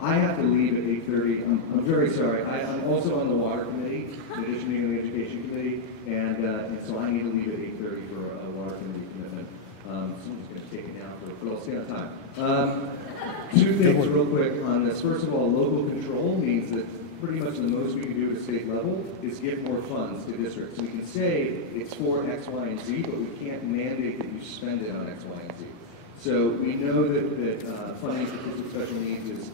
I have to leave at 8:30. I'm very sorry. I'm also on the water committee, in addition to being on the education committee, and so I need to leave at 8:30 for a water committee commitment. Someone's going to take it down, but I'll stay on time. 2 things real quick on this. First of all, local control means that pretty much the most we can do at a state level is give more funds to districts. We can say it's for X, Y, and Z, but we can't mandate that you spend it on X, Y, and Z. So we know that funding for kids with special needs is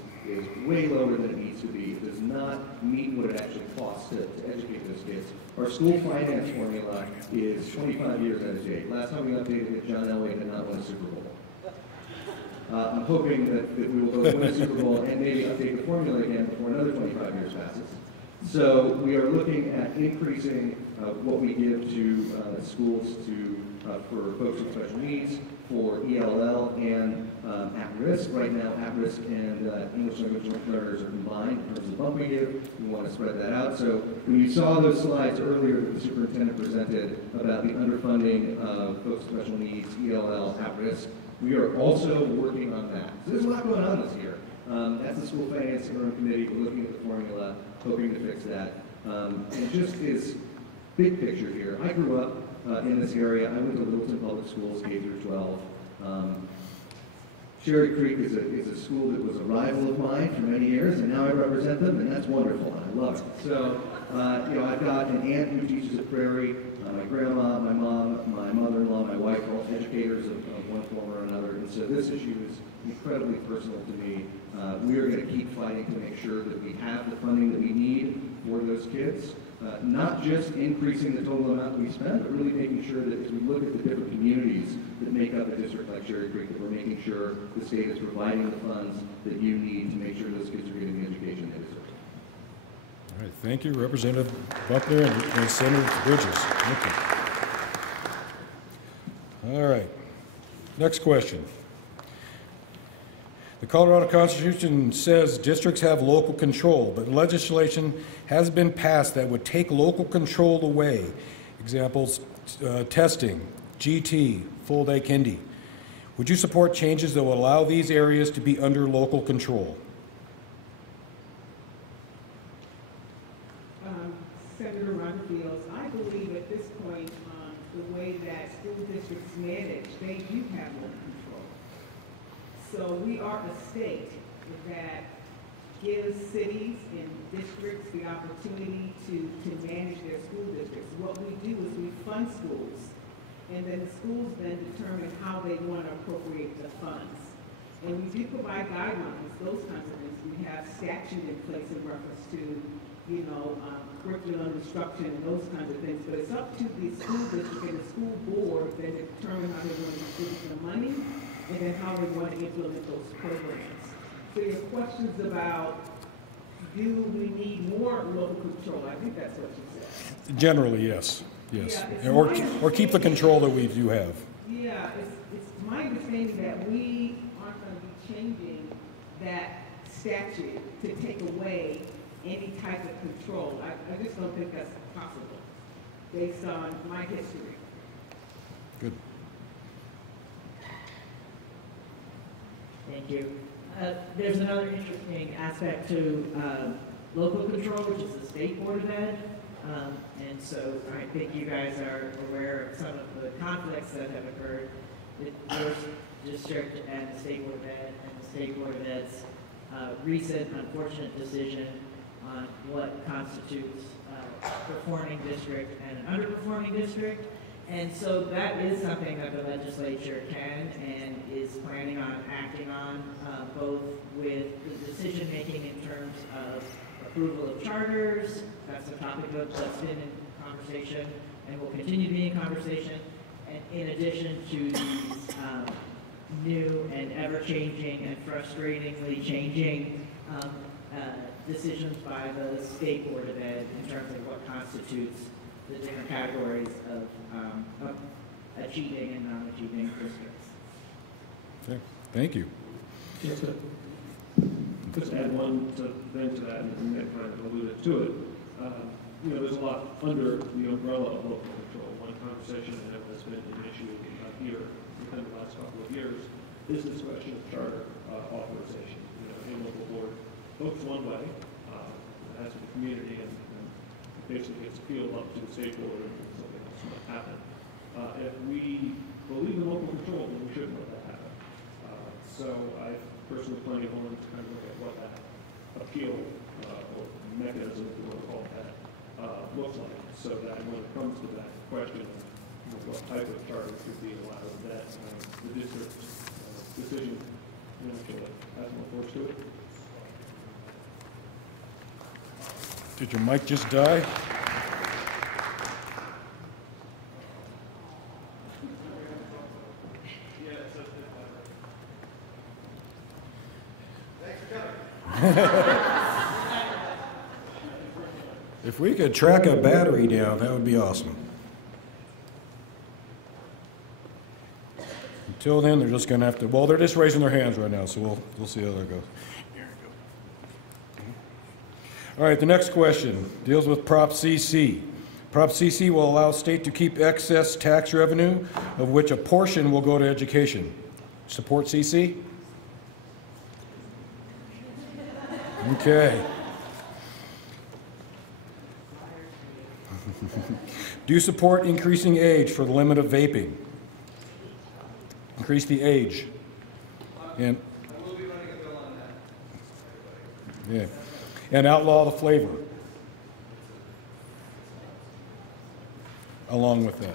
way lower than it needs to be. It does not meet what it actually costs to educate those kids. Our school finance formula is 25 years out of date. Last time we updated it, John Elway had not won a Super Bowl. I'm hoping that we will go win a Super Bowl and maybe update the formula again before another 25 years passes. So we are looking at increasing what we give to schools for folks with special needs, for ELL and at-risk. Right now, at-risk and English language learners are combined in terms of the bump we give. We want to spread that out. So when you saw those slides earlier that the superintendent presented about the underfunding of folks with special needs, ELL, at-risk, we are also working on that. So there's a lot going on this year. That's the the school finance interim committee, we're looking at the formula, hoping to fix that. And just is big picture here. I grew up in this area. I went to Littleton Public Schools, K through 12. Cherry Creek is a school that was a rival of mine for many years, and now I represent them, and that's wonderful, and I love it. So, I've got an aunt who teaches at Prairie, my grandma, my mom, my mother-in-law, my wife are all educators of one form or another, and so this issue is incredibly personal to me. We are going to keep fighting to make sure that we have the funding that we need for those kids. Not just increasing the total amount that we spend, but really making sure that as we look at the different communities that make up a district like Cherry Creek, that we're making sure the state is providing the funds that you need to make sure those kids are getting the education they deserve. All right, thank you, Representative Buckner and Senator Bridges. Thank you. All right, next question. The Colorado Constitution says districts have local control, but legislation has been passed that would take local control away. Examples, testing, GT, full-day kindy. Would you support changes that will allow these areas to be under local control? Senator Ron-Fields, I believe at this point, the way that school districts manage, they do have local control. So we are a state that gives cities and districts the opportunity to manage their school districts. What we do is we fund schools, and then the schools then determine how they want to appropriate the funds. And we do provide guidelines, those kinds of things. We have statute in place in reference to, curriculum instruction and those kinds of things. But it's up to the school district and the school board then to determine how they want to distribute the money and then how they want to implement those programs. So your questions about, do we need more local control? I think that's what you said. Generally, yes. Yes. Yeah, Or keep the control that we do have. Yeah, it's my understanding that we aren't going to be changing that statute to take away any type of control. I just don't think that's possible based on my history. Good. Thank you. There's another interesting aspect to local control, which is the State Board of Ed. And so I think you guys are aware of some of the conflicts that have occurred with your district and the State Board of Ed and the State Board of Ed's recent unfortunate decision on what constitutes a performing district and an underperforming district. And so that is something that the legislature can and is planning on acting on, both with the decision-making in terms of approval of charters. That's a topic that's been in conversation and will continue to be in conversation. And in addition to these new and ever-changing and frustratingly changing decisions by the State Board of Ed in terms of what constitutes the different categories of achieving and non-achieving districts. Okay. Thank you. Just add one thing to that, and Nick kind of alluded to it. There's a lot under the umbrella of local control. One conversation that has been an issue here within the last couple of years is this question of charter authorization. A local board votes one way, as a community, and basically gets appealed up to the state board and something else might happen. If we believe in local control, then we shouldn't let that happen. So I personally plan on to kind of look at what that appeal or mechanism, if you want to call it that, looks like, so that when it comes to that question of what type of charter should be allowed, that the district's decision actually has no force to it. Did your mic just die? If we could track a battery down, that would be awesome. Until then, they're just going to have to, well, they're just raising their hands right now, so we'll see how that goes. All right, the next question deals with Prop CC. Prop CC will allow state to keep excess tax revenue, of which a portion will go to education. Support CC? Okay. Do you support increasing age for the limit of vaping? Increase the age. And I will be running a bill on that. yeah. And outlaw the flavor. Along with that.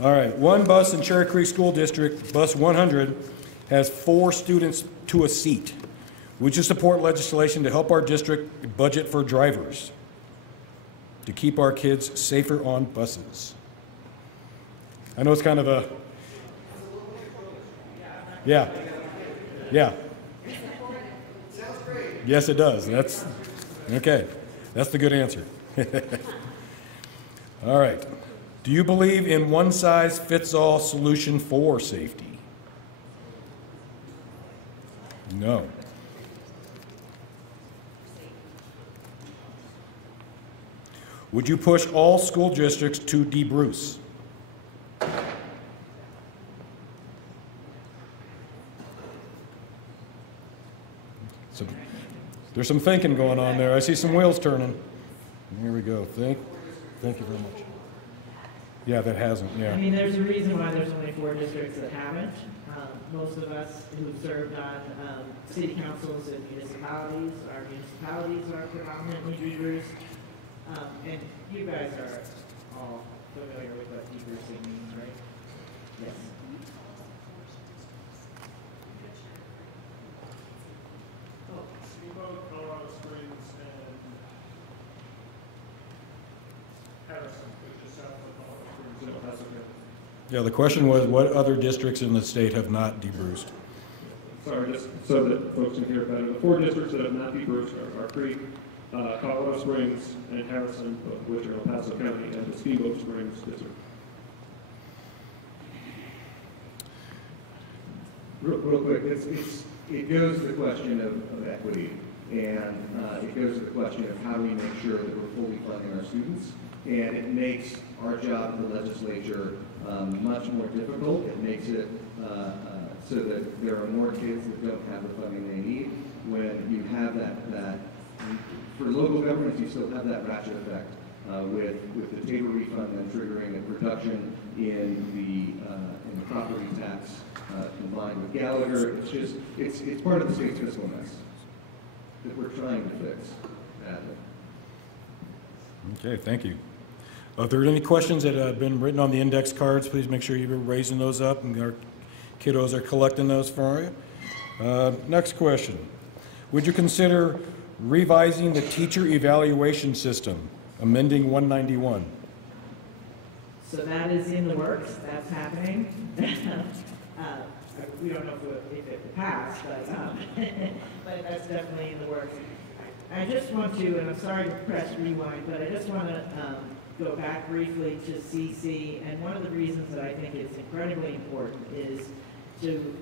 All right, one bus in Cherry Creek School District, bus 100, has 4 students to a seat. Would you support legislation to help our district budget for drivers? To keep our kids safer on buses? I know it's kind of a... Yeah. Yeah. Sounds great. Yes, it does. That's... Okay. That's the good answer. All right. Do you believe in one-size-fits-all solution for safety? No. Would you push all school districts to debruce? So, there's some thinking going on there. I see some wheels turning. Here we go. Thank you very much. Yeah, that hasn't, yeah. I mean, there's a reason why there's only 4 districts that haven't. Most of us who've served on city councils and municipalities, our municipalities are predominantly debruced. And you guys are all familiar with what debrucing means, right? Yes. Steamboat, Colorado Springs, and Harrison, which is south of Colorado Springs, and El Paso County. Yeah, the question was, what other districts in the state have not debruced? Sorry, just so that folks can hear better. The 4 districts that have not debruced are Creek, Colorado Springs, and Harrison, which are El Paso County, and the Steamboat Springs district. Real quick, it goes to the question of equity, and it goes to the question of how do we make sure that we're fully funding our students, and it makes our job in the legislature much more difficult. It makes it so that there are more kids that don't have the funding they need. When you have that for local governments, you still have that ratchet effect with the Tabor refund then triggering a reduction in the property tax combined with Gallagher. It's part of the state's fiscal mess that we're trying to fix badly. Okay, thank you. If there are any questions that have been written on the index cards, please make sure you're raising those up, and our kiddos are collecting those for you. Next question. Would you consider revising the teacher evaluation system, amending 191? So that is in the works, that's happening. We don't know if it passed, but that's definitely in the works. I just want to, and I'm sorry to press rewind, but I just want to go back briefly to CC, and one of the reasons that I think it's incredibly important is to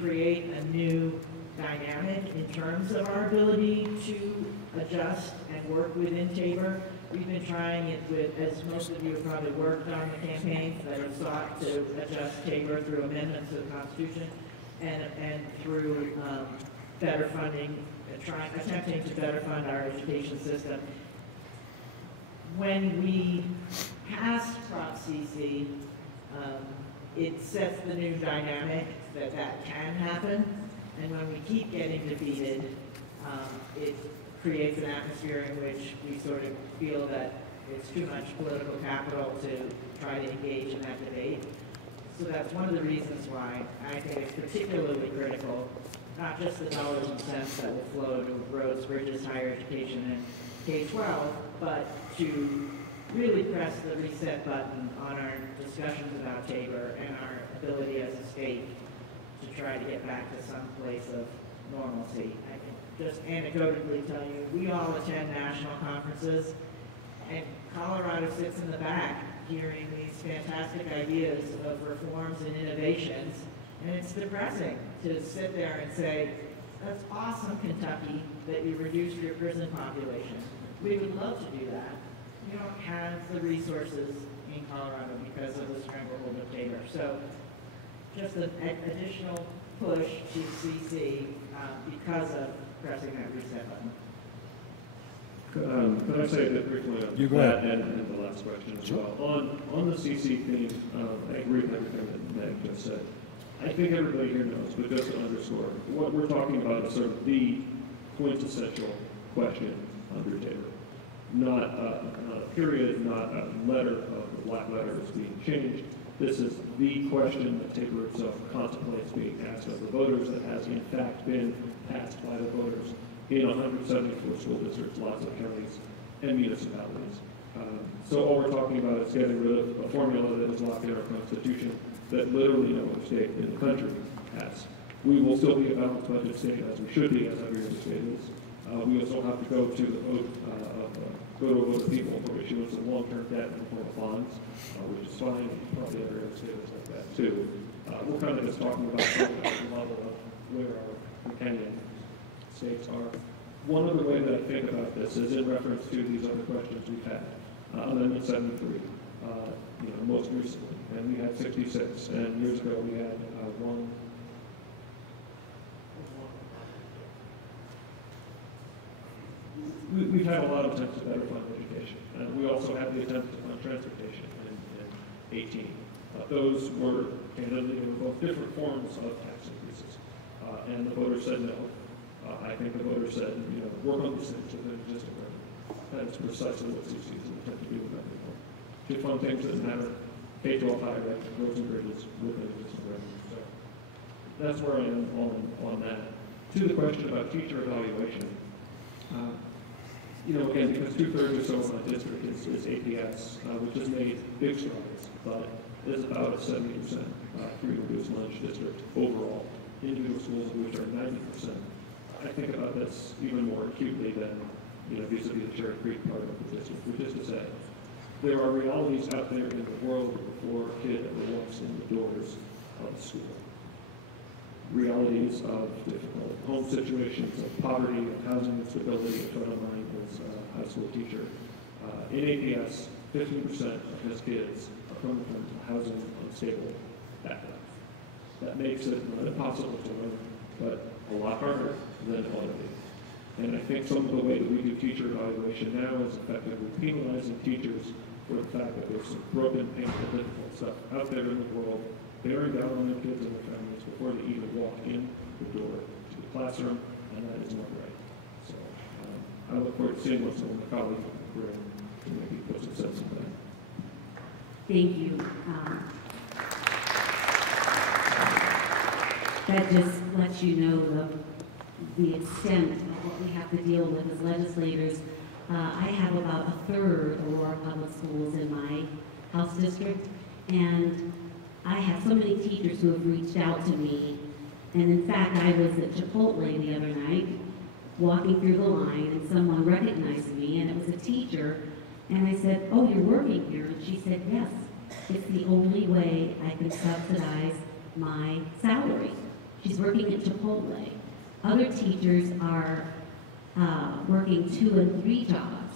create a new dynamic in terms of our ability to adjust and work within Tabor. We've been trying it with, as most of you have probably worked on the campaigns that have sought to adjust Tabor through amendments to the Constitution and through better funding, attempting to better fund our education system. When we passed Prop CC, it sets the new dynamic that can happen, and when we keep getting defeated, it creates an atmosphere in which we sort of feel that it's too much political capital to try to engage in that debate. So that's one of the reasons why I think it's particularly critical, not just the dollars and cents that will flow to roads, bridges, higher education, and K-12, but to really press the reset button on our discussions about Tabor and our ability as a state to try to get back to some place of normalcy. I can just anecdotally tell you, we all attend national conferences, and Colorado sits in the back hearing these fantastic ideas of reforms and innovations, and it's depressing to sit there and say, that's awesome, Kentucky, that you reduced your prison population. We would love to do that. We don't have the resources in Colorado because of the stranglehold of Tabor. So just an additional push to CC because of pressing that reset button. Could I say a bit briefly on You go that ahead. and the last question as well? On the CC theme, I agree with everything that Meg just said. I think everybody here knows, but just to underscore, what we're talking about is sort of the quintessential question under Taylor. Not a period, not a letter of the black letter is being changed. This is the question that Taylor itself contemplates being asked of the voters that has in fact been passed by the voters in 174 school districts, lots of counties and municipalities. So all we're talking about is getting rid of a formula that is locked in our Constitution that literally no other state in the country has. We will still be a balanced budget state as we should be, as every other state is. We also have to go to the vote go to a vote of people for issuance of long-term debt in the form of bonds, which is fine. Probably every other state is like that too. We're kind of just talking about the level of where our companion states are. One other way that I think about this is in reference to these other questions we've had. Amendment 73, most recently, and we had 66, and years ago we had one. We've had a lot of attempts to better fund education, and we also had the attempt to fund transportation in 18. Those were, candidly, they were both different forms of tax increases, and the voters said no. I think the voters said, work on these things within existing revenue. That is precisely what CC is intended to do with that reform. To fund things that matter, K-12 higher ed, roads and bridges within existing revenue. So that's where I am on that. To the question about teacher evaluation, again, because 2/3 or so of my district is APS, which has made big strides, but it is about a 70% free reduced lunch district overall. Individual schools, which are 90%. I think about this even more acutely than, vis-a-vis the Cherry Creek part of the district, which is to say, there are realities out there in the world before a kid ever walks in the doors of the school. Realities of difficult home situations, of poverty, of housing instability. A friend of mine was a high school teacher. In APS, 15% of his kids are coming from housing unstable backgrounds. That makes it not impossible to learn, but a lot harder than it ought to be. And I think some of the way that we do teacher evaluation now is effectively penalizing teachers for the fact that there's some broken, painful, difficult stuff out there in the world, bearing down on their kids and their families before they even walk in the door to the classroom, and that is not right. So I look forward to seeing what some of my colleagues will bring to maybe put some sense in that. Thank you. That just lets you know the extent of what we have to deal with as legislators. I have about 1/3 of Aurora Public Schools in my house district, and I have so many teachers who have reached out to me. And in fact, I was at Chipotle the other night, walking through the line, and someone recognized me, and it was a teacher. And I said, "Oh, you're working here?" And she said, "Yes, it's the only way I can subsidize my salary." She's working at Chipotle. Other teachers are working 2 and 3 jobs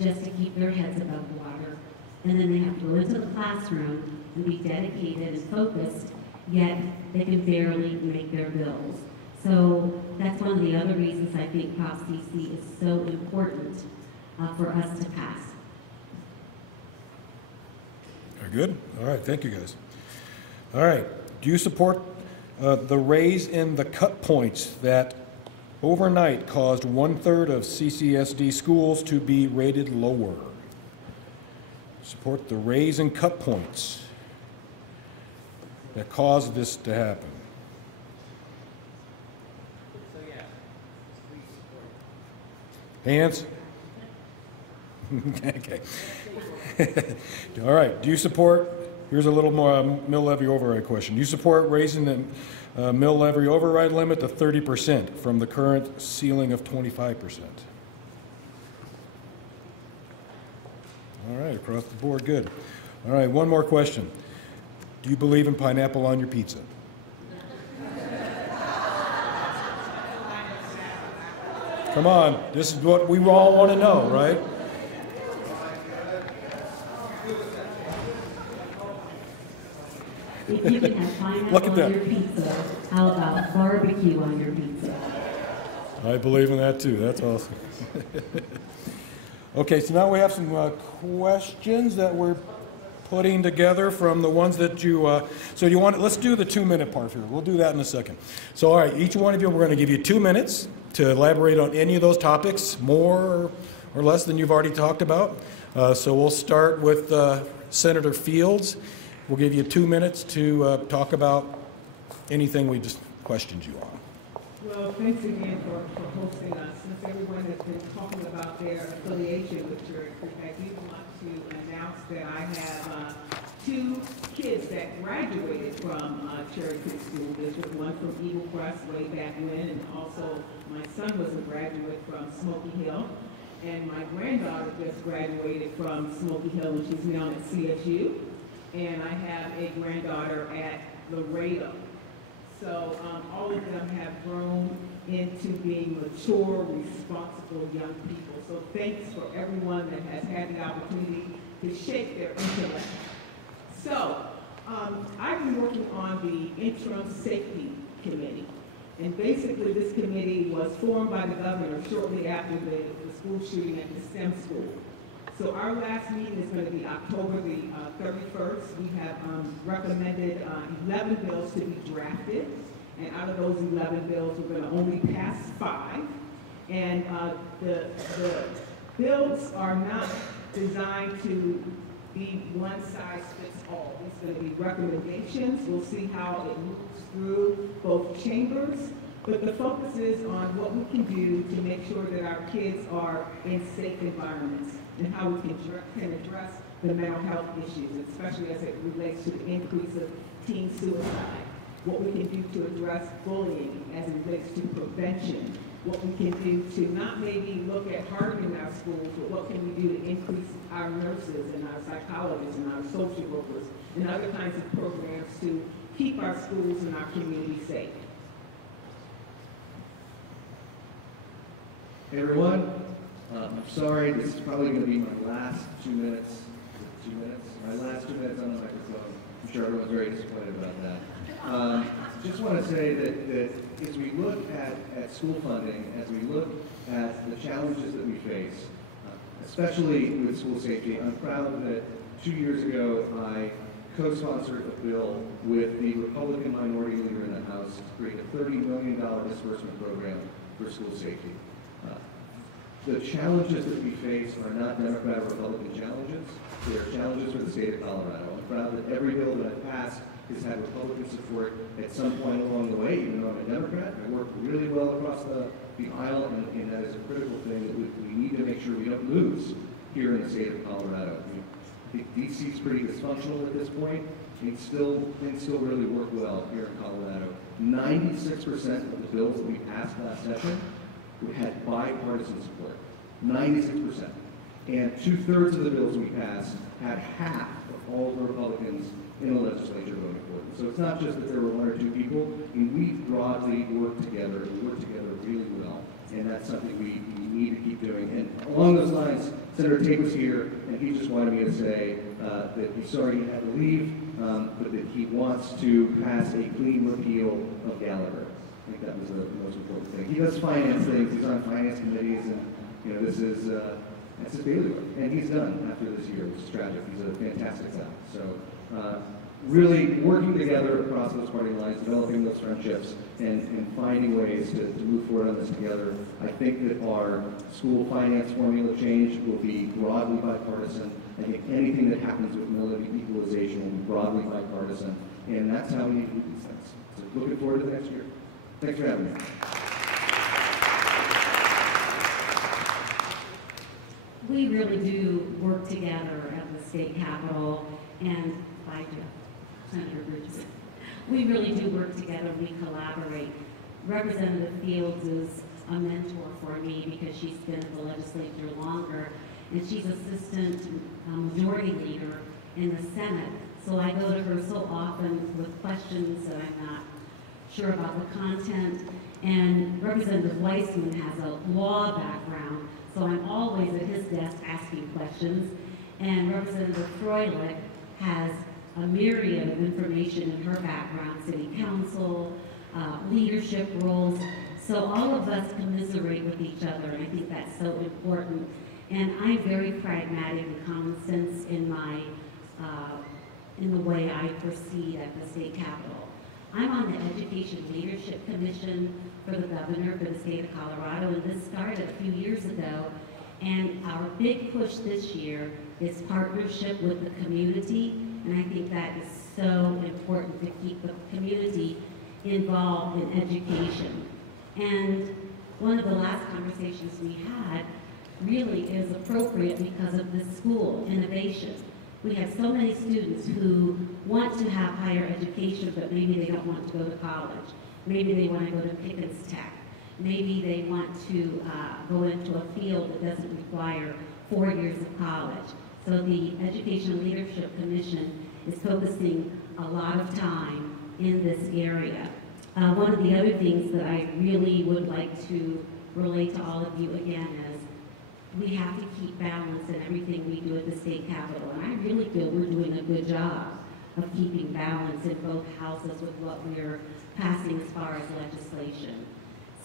just to keep their heads above water. And then they have to go into the classroom and be dedicated and focused, yet they can barely make their bills. So that's one of the other reasons I think Prop CC is so important for us to pass. Very good. All right, thank you guys. All right, do you support the raise in the cut points that overnight caused 1/3 of CCSD schools to be rated lower? Support the raise in cut points that caused this to happen. So yeah, we support. Hands? Okay. All right, do you support, here's a little more mill levy override question. Do you support raising the mill levy override limit to 30% from the current ceiling of 25%? All right, across the board, good. All right, one more question. Do you believe in pineapple on your pizza? Come on, this is what we all want to know, right? If you can have pineapple on your pizza, how about barbecue on your pizza? I believe in that too. That's awesome. Okay, so now we have some questions that we're putting together from the ones that you, so you want, let's do the 2-minute part here. We'll do that in a second. So, all right, each one of you, we're going to give you 2 minutes to elaborate on any of those topics, more or less than you've already talked about. So we'll start with Senator Fields. We'll give you 2 minutes to talk about anything we just questioned you on. Well, thanks again for hosting us. Since everyone has been talking about their affiliation with Cherry Creek, I do want to announce that I have 2 kids that graduated from Cherry Creek School District, one from Eagle Crest way back when, and also my son was a graduate from Smoky Hill, and my granddaughter just graduated from Smoky Hill, and she's now at CSU, and I have a granddaughter at Laredo. So all of them have grown into being mature, responsible young people. So thanks for everyone that has had the opportunity to shape their intellect. So I've been working on the Interim Safety Committee. And basically this committee was formed by the governor shortly after the school shooting at the STEM school. So our last meeting is going to be October the 31st. We have recommended 11 bills to be drafted. And out of those 11 bills, we're going to only pass 5. And the bills are not designed to be one size fits all. It's going to be recommendations. We'll see how it moves through both chambers. But the focus is on what we can do to make sure that our kids are in safe environments and how we can address the mental health issues, especially as it relates to the increase of teen suicide. What we can do to address bullying as it relates to prevention. What we can do to not maybe look at hardening our schools, but what can we do to increase our nurses and our psychologists and our social workers and other kinds of programs to keep our schools and our community safe. Hey everyone, I'm sorry, this is probably going to be my last 2 minutes. My last 2 minutes on the microphone. I'm sure everyone's very disappointed about that. Just want to say that as we look at school funding, as we look at the challenges that we face, especially with school safety, I'm proud that 2 years ago I co-sponsored a bill with the Republican minority leader in the House to create a $30 million disbursement program for school safety. The challenges that we face are not Democrat or Republican challenges. They are challenges for the state of Colorado. I'm proud that every bill that I've passed has had Republican support at some point along the way, even though I'm a Democrat. I work really well across the aisle, and that is a critical thing that we need to make sure we don't lose here in the state of Colorado. I think DC is pretty dysfunctional at this point. Things still really work well here in Colorado. 96% of the bills that we passed last session had bipartisan support, 96%. And 2/3 of the bills we passed had half of all the Republicans in the legislature voting for them. So it's not just that there were 1 or 2 people. I mean, we broadly work together. We work together really well, and that's something we need to keep doing. And along those lines, Senator Tate was here, and he just wanted me to say that he's sorry he had to leave, but that he wants to pass a clean repeal of Gallagher. I think that was the most important thing. He does finance things. He's on finance committees, and this is that's his daily work. And he's done after this year, which is tragic. He's a fantastic guy. So really working together across those party lines, developing those friendships, and finding ways to move forward on this together. I think that our school finance formula change will be broadly bipartisan. I think anything that happens with military equalization will be broadly bipartisan, and that's how we need to do these things. So looking forward to the next year. Thanks for having me. We really do work together at the state capitol, and by Senator Bridges. We really do work together, we collaborate. Representative Fields is a mentor for me because she's been in the legislature longer, and she's assistant majority leader in the Senate. So I go to her so often with questions that I'm not sure about the content. And Representative Weissman has a law background, so I'm always at his desk asking questions. And Representative Froelich has a myriad of information in her background, city council, leadership roles. So all of us commiserate with each other, and I think that's so important. And I'm very pragmatic and common sense in my, in the way I proceed at the state capitol. I'm on the Education Leadership Commission for the governor for the state of Colorado, and this started a few years ago. And our big push this year is partnership with the community, and I think that is so important to keep the community involved in education. And one of the last conversations we had really is appropriate because of this school, innovation. We have so many students who want to have higher education, but maybe they don't want to go to college. Maybe they want to go to Pickens Tech. Maybe they want to go into a field that doesn't require 4 years of college. So the Education Leadership Commission is focusing a lot of time in this area. One of the other things that I really would like to relate to all of you again is we have to keep balance in everything we do at the state capitol. And I really feel we're doing a good job of keeping balance in both houses with what we're passing as far as legislation.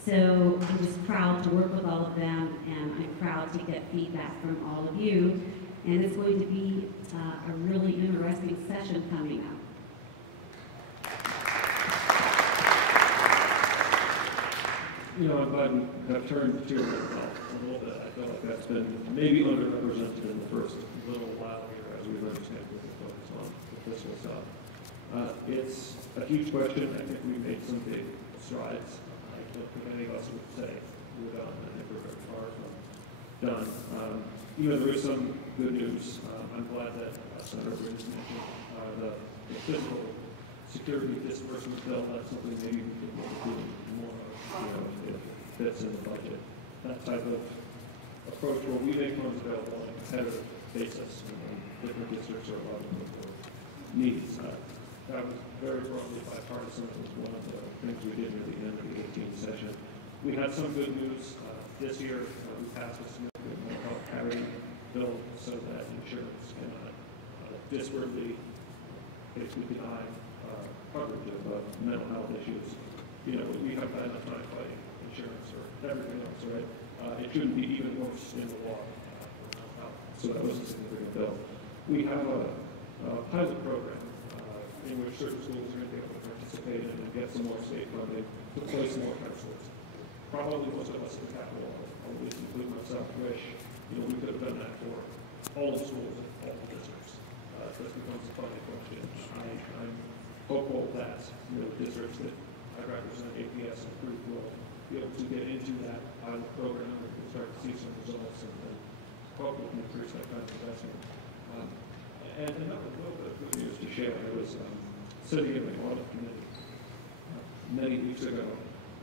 So I'm just proud to work with all of them, and I'm proud to get feedback from all of you. And it's going to be a really interesting session coming up. You know, I'm glad we have turned to a little bit. I feel like that's been maybe underrepresented in the first little while here as we understand what the focus on the fiscal stuff. It's a huge question. I think we've made some big strides. I don't think any of us would say we're done. I think we're very far from done. Even though there is some good news, I'm glad that Senator Bridges mentioned the physical security disbursement bill. That's something maybe we could look into more of, you know, if it fits in the budget. That type of approach where we make funds available on a competitive basis, and different districts are allowed to look for needs. That was very broadly bipartisan. It was one of the things we did near the end of the 18th session. We had some good news this year. We passed a significant mental health parity bill so that insurance cannot disparately basically deny coverage of mental health issues. You know, we have had enough time fighting insurance or everything else, right? It shouldn't be even worse in the law for mental health. So that was a significant bill. We have a pilot program in which certain schools are going to be able to participate in and get some more state funding to place more high schools. Probably most of us in the capital, always include myself, wish we could have done that for all the schools and all the districts. This becomes a funding question. I'm hopeful that the districts that I represent, APS and Creek, will be able to get into that pilot program and we can start to see some results and hopefully increase that kind of investment. And another little bit of good news to share. I was sitting in the audit committee many weeks ago.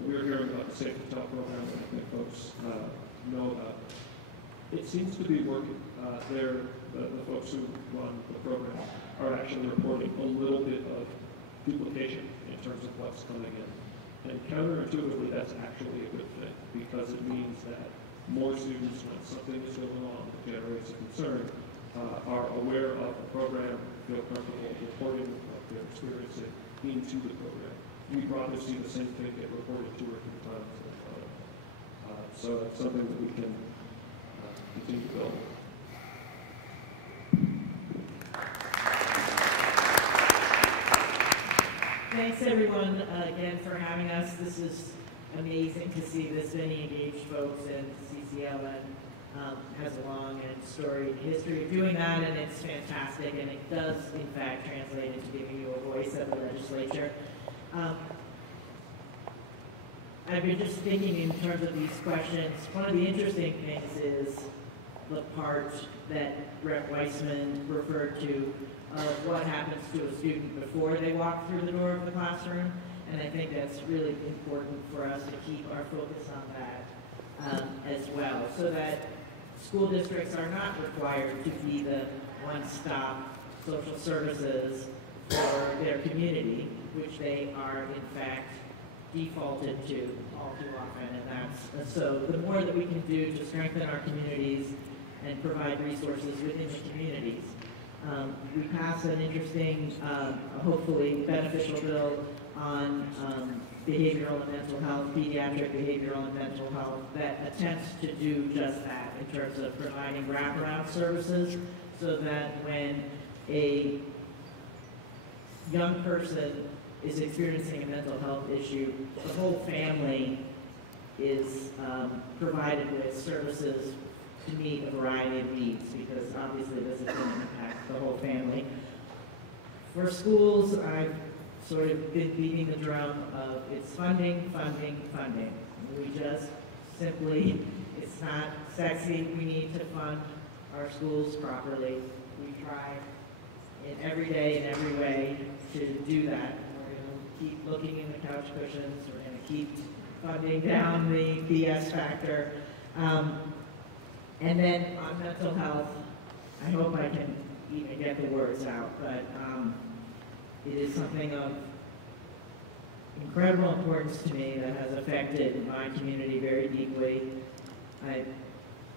We were hearing about the Safe to Top program that I think folks know about. It seems to be working. The folks who run the program are actually reporting a little bit of duplication in terms of what's coming in. And counterintuitively, that's actually a good thing because it means that more students, when something is going on that generates a concern, are aware of the program, feel comfortable reporting what they're experiencing into the program. We'd rather see the same thing get reported 2 or 3 times than so that's something that we can continue to build. Thanks everyone again for having us. This is amazing to see this many engaged folks, and CCLN has a long and storied history of doing that, and it's fantastic, and it does in fact translate into giving you a voice at the legislature. I've been just thinking in terms of these questions. One of the interesting things is the part that Rep. Weissman referred to of what happens to a student before they walk through the door of the classroom. And I think that's really important for us to keep our focus on that as well, so that school districts are not required to be the one-stop social services for their community, which they are in fact defaulted to all too often. And that's so the more that we can do to strengthen our communities and provide resources within the communities. We passed an interesting, hopefully beneficial bill on behavioral and mental health, pediatric behavioral and mental health, that attempts to do just that in terms of providing wraparound services so that when a young person is experiencing a mental health issue, the whole family is provided with services to meet a variety of needs, because obviously this is going to impact the whole family. For schools, I've sort of been beating the drum of it's funding, funding, funding. We just simply, it's not sexy, we need to fund our schools properly. We try in every day, in every way to do that. We're going to keep looking in the couch cushions, we're going to keep funding down the BS factor. And then on mental health, I hope I can even get the words out, but it is something of incredible importance to me that has affected my community very deeply.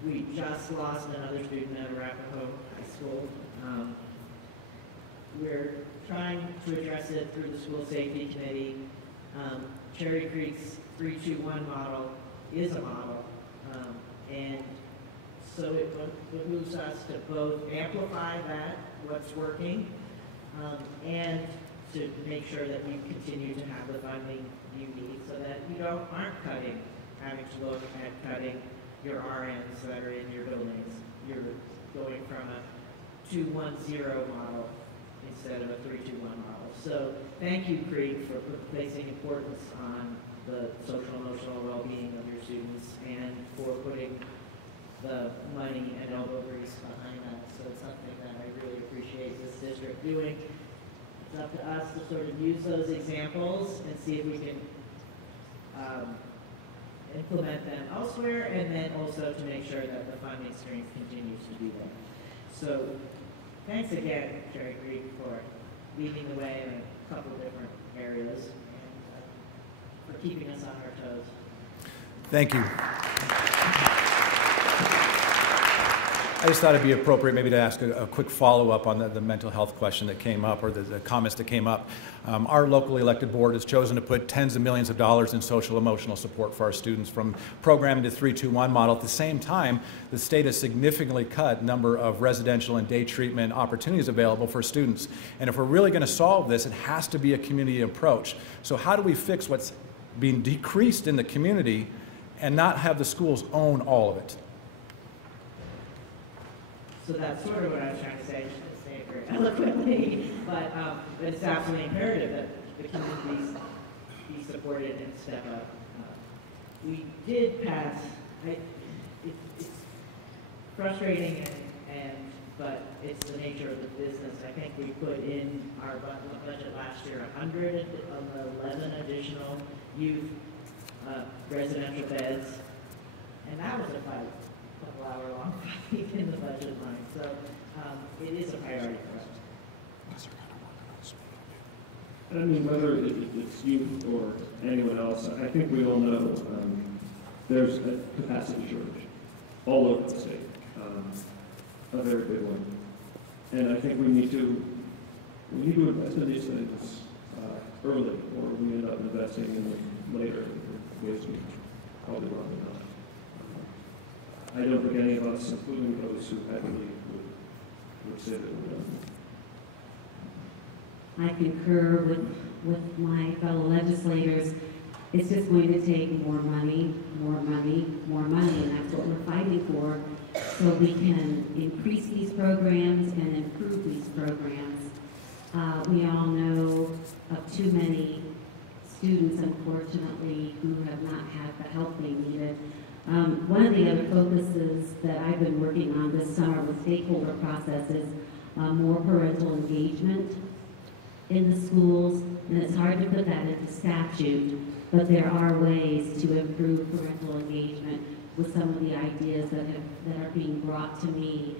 We just lost another student at Arapahoe High School. We're trying to address it through the School Safety Committee. Cherry Creek's 3-2-1 model is a model, and so it behooves us to both amplify that, what's working, and to make sure that we continue to have the funding you need so that you aren't having to look at cutting your RNs that are in your buildings. You're going from a 2-1-0 model instead of a 3-2-1 model. So thank you, Creek, for placing importance on the social and emotional well-being of your students and for putting the money and elbow grease behind that. So it's something that I really appreciate this district doing. It's up to us to sort of use those examples and see if we can implement them elsewhere, and then also to make sure that the funding stream continues to do that. So thanks again, Cherry Creek, for leading the way in a couple different areas and for keeping us on our toes. Thank you. I just thought it'd be appropriate maybe to ask a quick follow-up on the mental health question that came up, or the comments that came up. Our locally elected board has chosen to put tens of millions of dollars in social emotional support for our students from programming to 3-2-1 model. At the same time, the state has significantly cut number of residential and day treatment opportunities available for students. And if we're really going to solve this, it has to be a community approach. So how do we fix what's being decreased in the community and not have the schools own all of it? So that's sort of what I was trying to say. I shouldn't say it very eloquently, but it's absolutely imperative that the communities be supported and step up. We did pass. It's frustrating, but it's the nature of the business. I think we put in our budget last year 111 additional youth residential beds, and that was a fight. Hour-long fight in the budget line, so it is a priority for us. I mean, whether it's youth or anyone else, I think we all know there's a capacity shortage all over the state, a very big one. And I think we need to invest in these things early, or we end up investing in them later in ways we probably wrong enough. I don't think any of us, including those who heavily would say that we don't. I concur with my fellow legislators. It's just going to take more money, more money, more money, and that's what we're fighting for, so we can increase these programs and improve these programs. We all know of too many students, unfortunately, who have not had the help they needed. One of the other focuses that I've been working on this summer with stakeholder processes, more parental engagement in the schools, and it's hard to put that into statute, but there are ways to improve parental engagement with some of the ideas that are being brought to me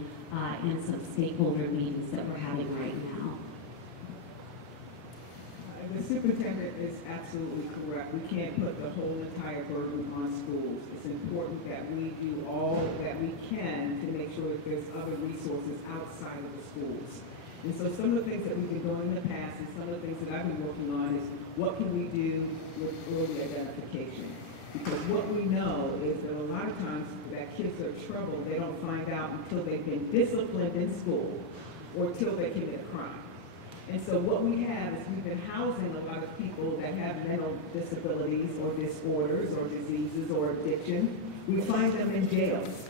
in some stakeholder meetings that we're having right now. The superintendent is absolutely correct. We can't put the whole entire burden on schools. It's important that we do all that we can to make sure that there's other resources outside of the schools. And so some of the things that we've been doing in the past and some of the things that I've been working on is what can we do with early identification? Because what we know is that a lot of times that kids are in trouble, they don't find out until they've been disciplined in school or till they commit a crime. And so what we have is we've been housing a lot of people that have mental disabilities or disorders or diseases or addiction. We find them in jails.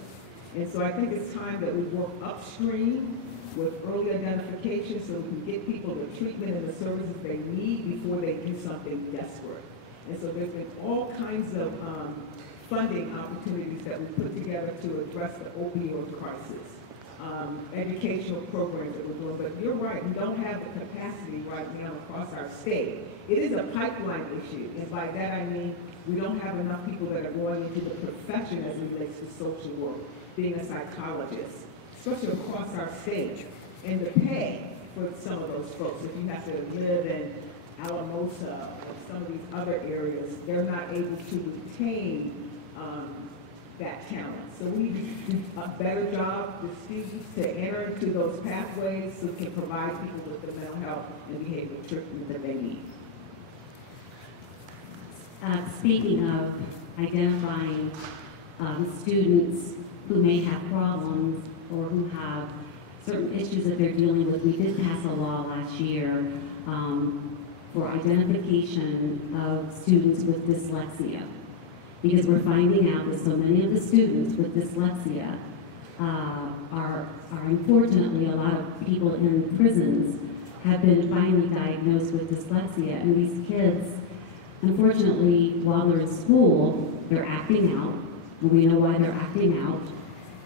And so I think it's time that we work upstream with early identification so we can get people the treatment and the services they need before they do something desperate. And so there's been all kinds of funding opportunities that we put together to address the opioid crisis. Educational programs that we're doing, but you're right, we don't have the capacity right now across our state. It is a pipeline issue, and by that I mean we don't have enough people that are going into the profession as it relates to social work, being a psychologist, especially across our state, and the pay for some of those folks. If you have to live in Alamosa or some of these other areas, they're not able to retain that talent. So we need to do a better job with students to enter into those pathways so we can provide people with the mental health and behavioral treatment that they need. Speaking of identifying students who may have problems or who have certain issues that they're dealing with, we did pass a law last year for identification of students with dyslexia. Because we're finding out that so many of the students with dyslexia are unfortunately, a lot of people in prisons have been finally diagnosed with dyslexia, and these kids, unfortunately, while they're in school, they're acting out, and we know why they're acting out,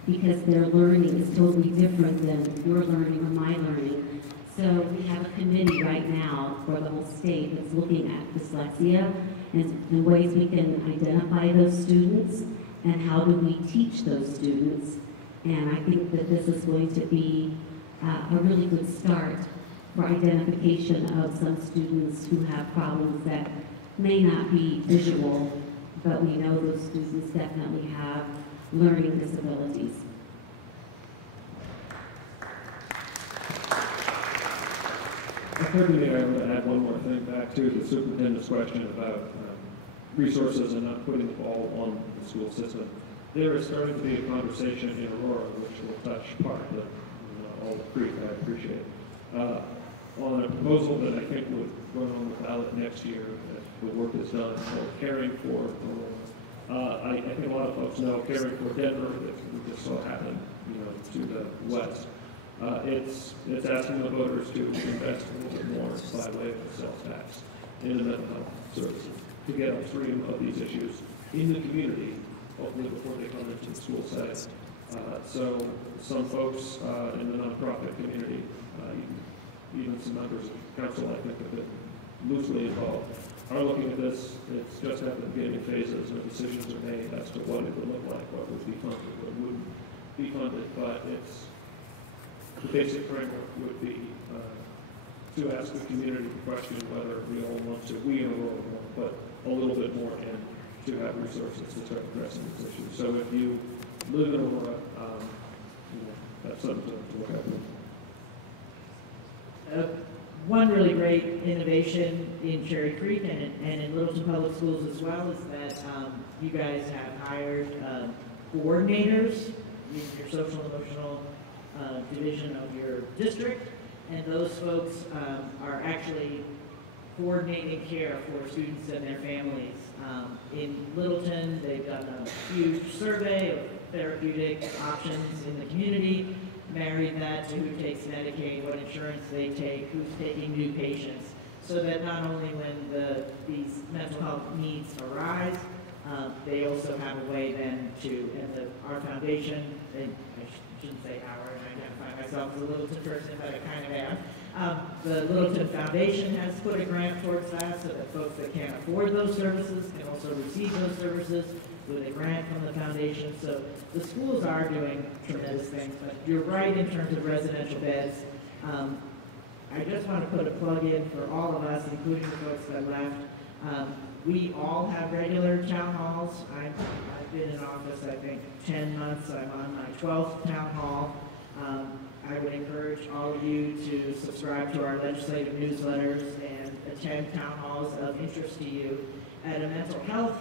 because their learning is totally different than your learning or my learning. So we have a committee right now for the whole state that's looking at dyslexia and ways we can identify those students and how do we teach those students. And I think that this is going to be a really good start for identification of some students who have problems that may not be visual, but we know those students definitely have learning disabilities. Occurred to me, I would add one more thing back to the superintendent's question about resources and not putting the ball on the school system. There is starting to be a conversation in Aurora, which will touch part of all the creek, I appreciate, on a proposal that I think would run on the ballot next year if the work is done for caring for Aurora. I think a lot of folks know caring for Denver, that we just saw happen, to the west. It's asking the voters to invest a little bit more by way of the sales tax in the mental health services to get upstream of these issues in the community, hopefully before they come into the school setting. So some folks in the nonprofit community, even some members of council, I think, have been loosely involved, are looking at this. It's just at the beginning phases, and decisions are made as to what it would look like, what would be funded, what wouldn't be funded, but it's the basic framework would be to ask the community to question whether we all want to, we in Aurora want to put a little bit more in to have resources to start addressing this issue. So if you live in Aurora, that's something to look at. One really great innovation in Cherry Creek and in Littleton Public Schools as well is that you guys have hired coordinators in your social and emotional division of your district, and those folks are actually coordinating care for students and their families. In Littleton, they've done a huge survey of therapeutic options in the community, married that to who takes Medicaid, what insurance they take, who's taking new patients, so that not only when these mental health needs arise, they also have a way then to, and our foundation, I shouldn't say our, and I identify myself as a Littleton person, but I kind of am. The Littleton Foundation has put a grant towards that so that folks that can't afford those services can also receive those services with a grant from the foundation. So the schools are doing tremendous things, but you're right in terms of residential beds. I just want to put a plug in for all of us, including the folks that left. We all have regular town halls. I've been in office, I think, 10 months. I'm on my 12th town hall. I would encourage all of you to subscribe to our legislative newsletters and attend town halls of interest to you. At a mental health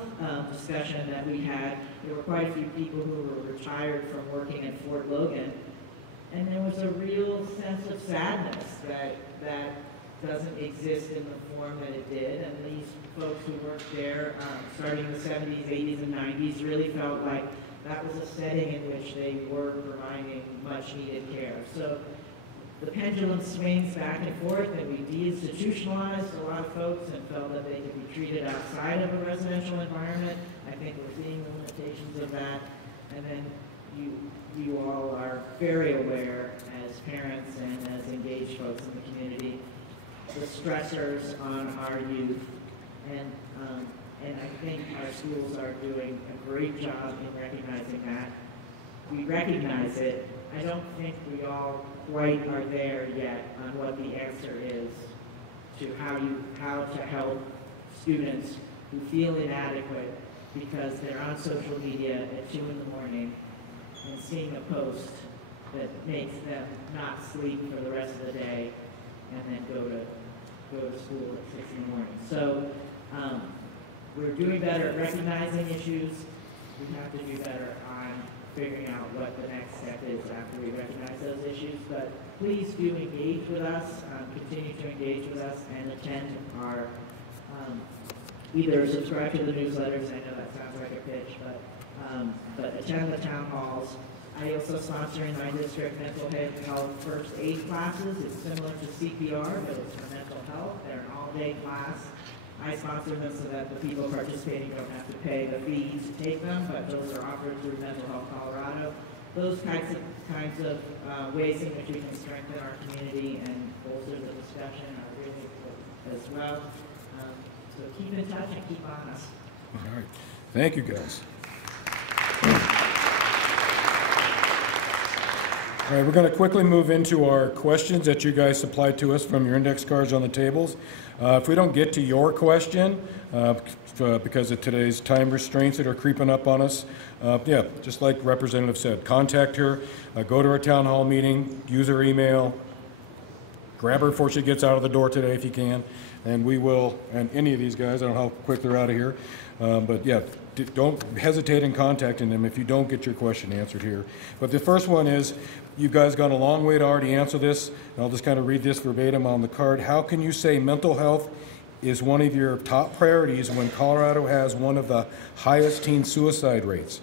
discussion that we had, there were quite a few people who were retired from working at Fort Logan, and there was a real sense of sadness that doesn't exist in the form that it did, and these folks who worked there starting in the 70s, 80s, and 90s really felt like that was a setting in which they were providing much needed care. So the pendulum swings back and forth, and we deinstitutionalized a lot of folks and felt that they could be treated outside of a residential environment. I think we're seeing the limitations of that, and then you all are very aware as parents and as engaged folks in the community, the stressors on our youth, and I think our schools are doing a great job in recognizing that. We recognize it. I don't think we all quite are there yet on what the answer is to how to help students who feel inadequate because they're on social media at 2 in the morning and seeing a post that makes them not sleep for the rest of the day and then go to school at 6 in the morning. So we're doing better at recognizing issues. We have to do better on figuring out what the next step is after we recognize those issues. But please do engage with us, continue to engage with us, and attend our, either subscribe to the newsletters, I know that sounds like a pitch, but attend the town halls. I also sponsor in my district mental health first aid classes. It's similar to CPR, but it's for mental health. They're an all-day class. I sponsor them so that the people participating don't have to pay the fees to take them, but those are offered through Mental Health Colorado. Those kinds of ways in which we can strengthen our community and bolster the discussion are really important as well. So keep in touch and keep on us. All right. Thank you, guys. All right, we're going to quickly move into our questions that you guys supplied to us from your index cards on the tables. If we don't get to your question, because of today's time restraints that are creeping up on us, yeah, just like Representative said, contact her, go to our town hall meeting, use her email, grab her before she gets out of the door today if you can, and we will, and any of these guys, I don't know how quick they're out of here, but yeah, don't hesitate in contacting them if you don't get your question answered here. But the first one is, you guys gone a long way to already answer this, and I'll just kind of read this verbatim on the card. How can you say mental health is one of your top priorities when Colorado has one of the highest teen suicide rates?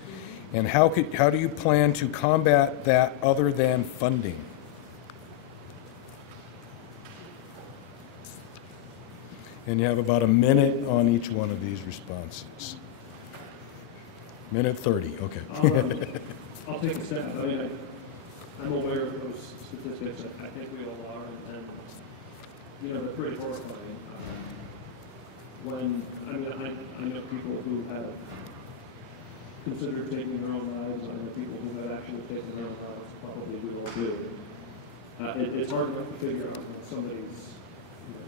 And how do you plan to combat that other than funding? And you have about a minute on each one of these responses. Minute 30, okay. I'll take a stab. I mean, I'm aware of those statistics. I think we all are, and you know, they're pretty horrifying. I know people who have considered taking their own lives. I know people who have actually taken their own lives. Probably we will do. It's hard enough to figure out when somebody's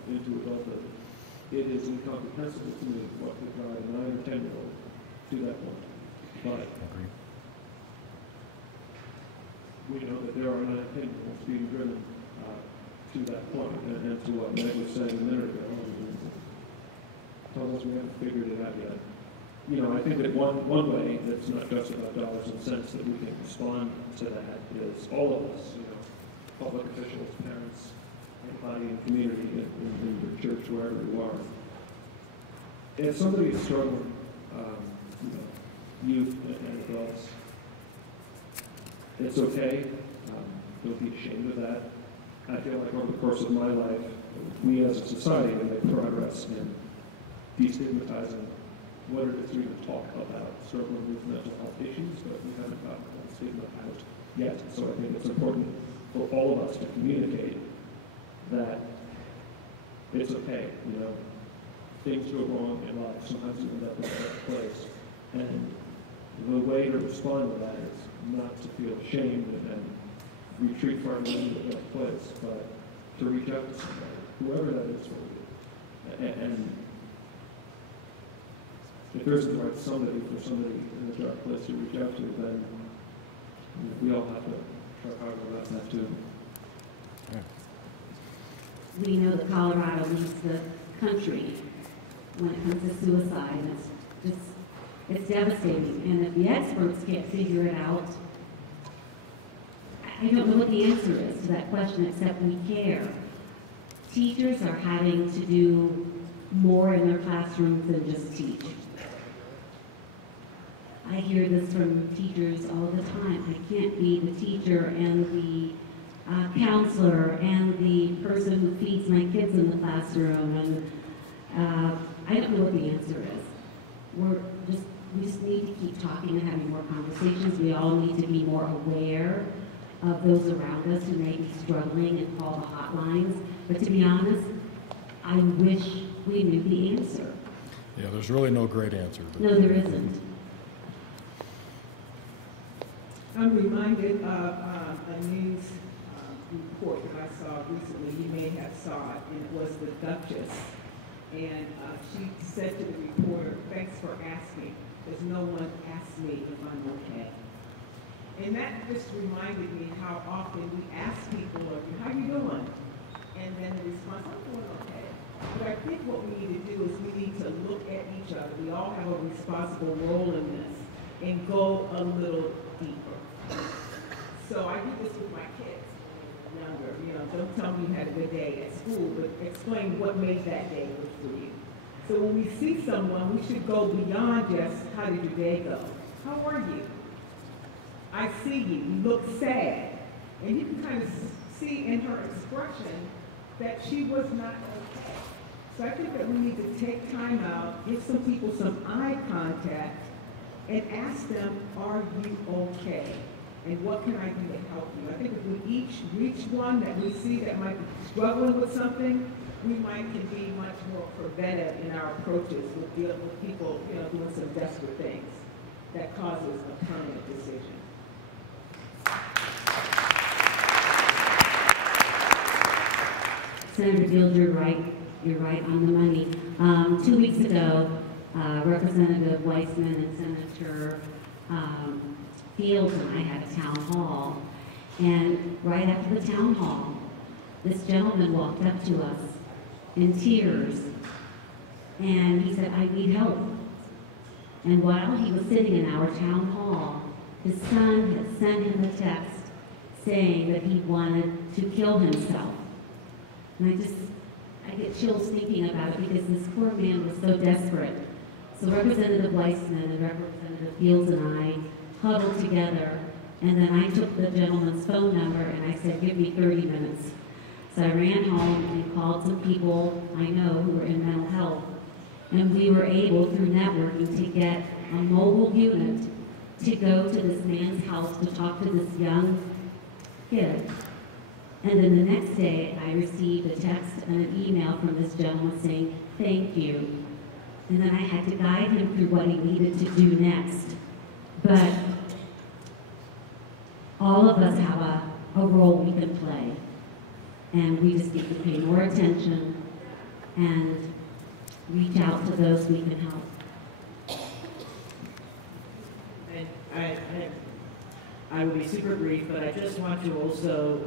into adulthood. It is incomprehensible to me what could drive a 9 or 10-year-old to that point. But we know that there are 9 or 10-year-olds being driven to that point, and to what Meg was saying a minute ago. Tells us we haven't figured it out yet. You know, I think that one way that's not just about dollars and cents that we can respond to that is all of us, you know, public officials, parents, anybody in the community, in your church, wherever you are. If somebody is struggling, youth and adults, it's okay. Don't be ashamed of that. I feel like over the course of my life, we as a society have made progress in destigmatizing what it is we even talk about struggling with mental health issues, but we haven't gotten that stigma out yet. So I think it's important for all of us to communicate that it's okay, you know, things go wrong in life, sometimes you end up in a bad place. And the way to respond to that is not to feel ashamed and retreat far away into a bad place, but to reach out to somebody, whoever that is for you. And if there isn't right somebody for somebody in a dark place to reach out to, then we all have to try harder about that too. We know that Colorado leads the country when it comes to suicide. It's devastating. And if the experts can't figure it out, I don't know what the answer is to that question except we care. Teachers are having to do more in their classrooms than just teach. I hear this from teachers all the time. I can't be the teacher and the counselor and the person who feeds my kids in the classroom, and I don't know what the answer is. We just need to keep talking and having more conversations. We all need to be more aware of those around us who may be struggling and call the hotlines. But to be honest, I wish we knew the answer. Yeah, there's really no great answer. No, there isn't. I'm reminded of a news report that I saw recently. You may have saw it, and it was the Duchess. And she said to the reporter, "Thanks for asking, because no one asked me if I'm okay." And that just reminded me how often we ask people, "How you doing?" And then the response, "I'm doing okay." But I think what we need to do is we need to look at each other. We all have a responsible role in this, and go a little deeper. So I do this with my kids when they're younger. Don't tell me you had a good day at school, but explain what made that day good for you. So when we see someone, we should go beyond just, "How did your day go? How are you? I see you. You look sad." And you can kind of see in her expression that she was not okay. So I think that we need to take time out, give some people some eye contact, and ask them, "Are you okay? And what can I do to help you?" I think if we each reach one that we see that might be struggling with something, we might can be much more preventive in our approaches with dealing with people, doing some desperate things that causes a permanent decision. Senator Field, you're right. You're right on the money. 2 weeks ago, Representative Weissman and Senator Fields and I had a town hall. And right after the town hall, this gentleman walked up to us in tears. And he said, "I need help." And while he was sitting in our town hall, his son had sent him a text saying that he wanted to kill himself. And I get chills thinking about it because this poor man was so desperate. So Representative Weissman and Representative Fields and I huddled together, and then I took the gentleman's phone number and I said, "Give me 30 minutes. So I ran home and called some people I know who were in mental health, and we were able, through networking, to get a mobile unit to go to this man's house to talk to this young kid. And then the next day, I received a text and an email from this gentleman saying, "Thank you." And then I had to guide him through what he needed to do next. But all of us have a role we can play. And we just need to pay more attention and reach out to those we can help. And I will be super brief, but I just want to also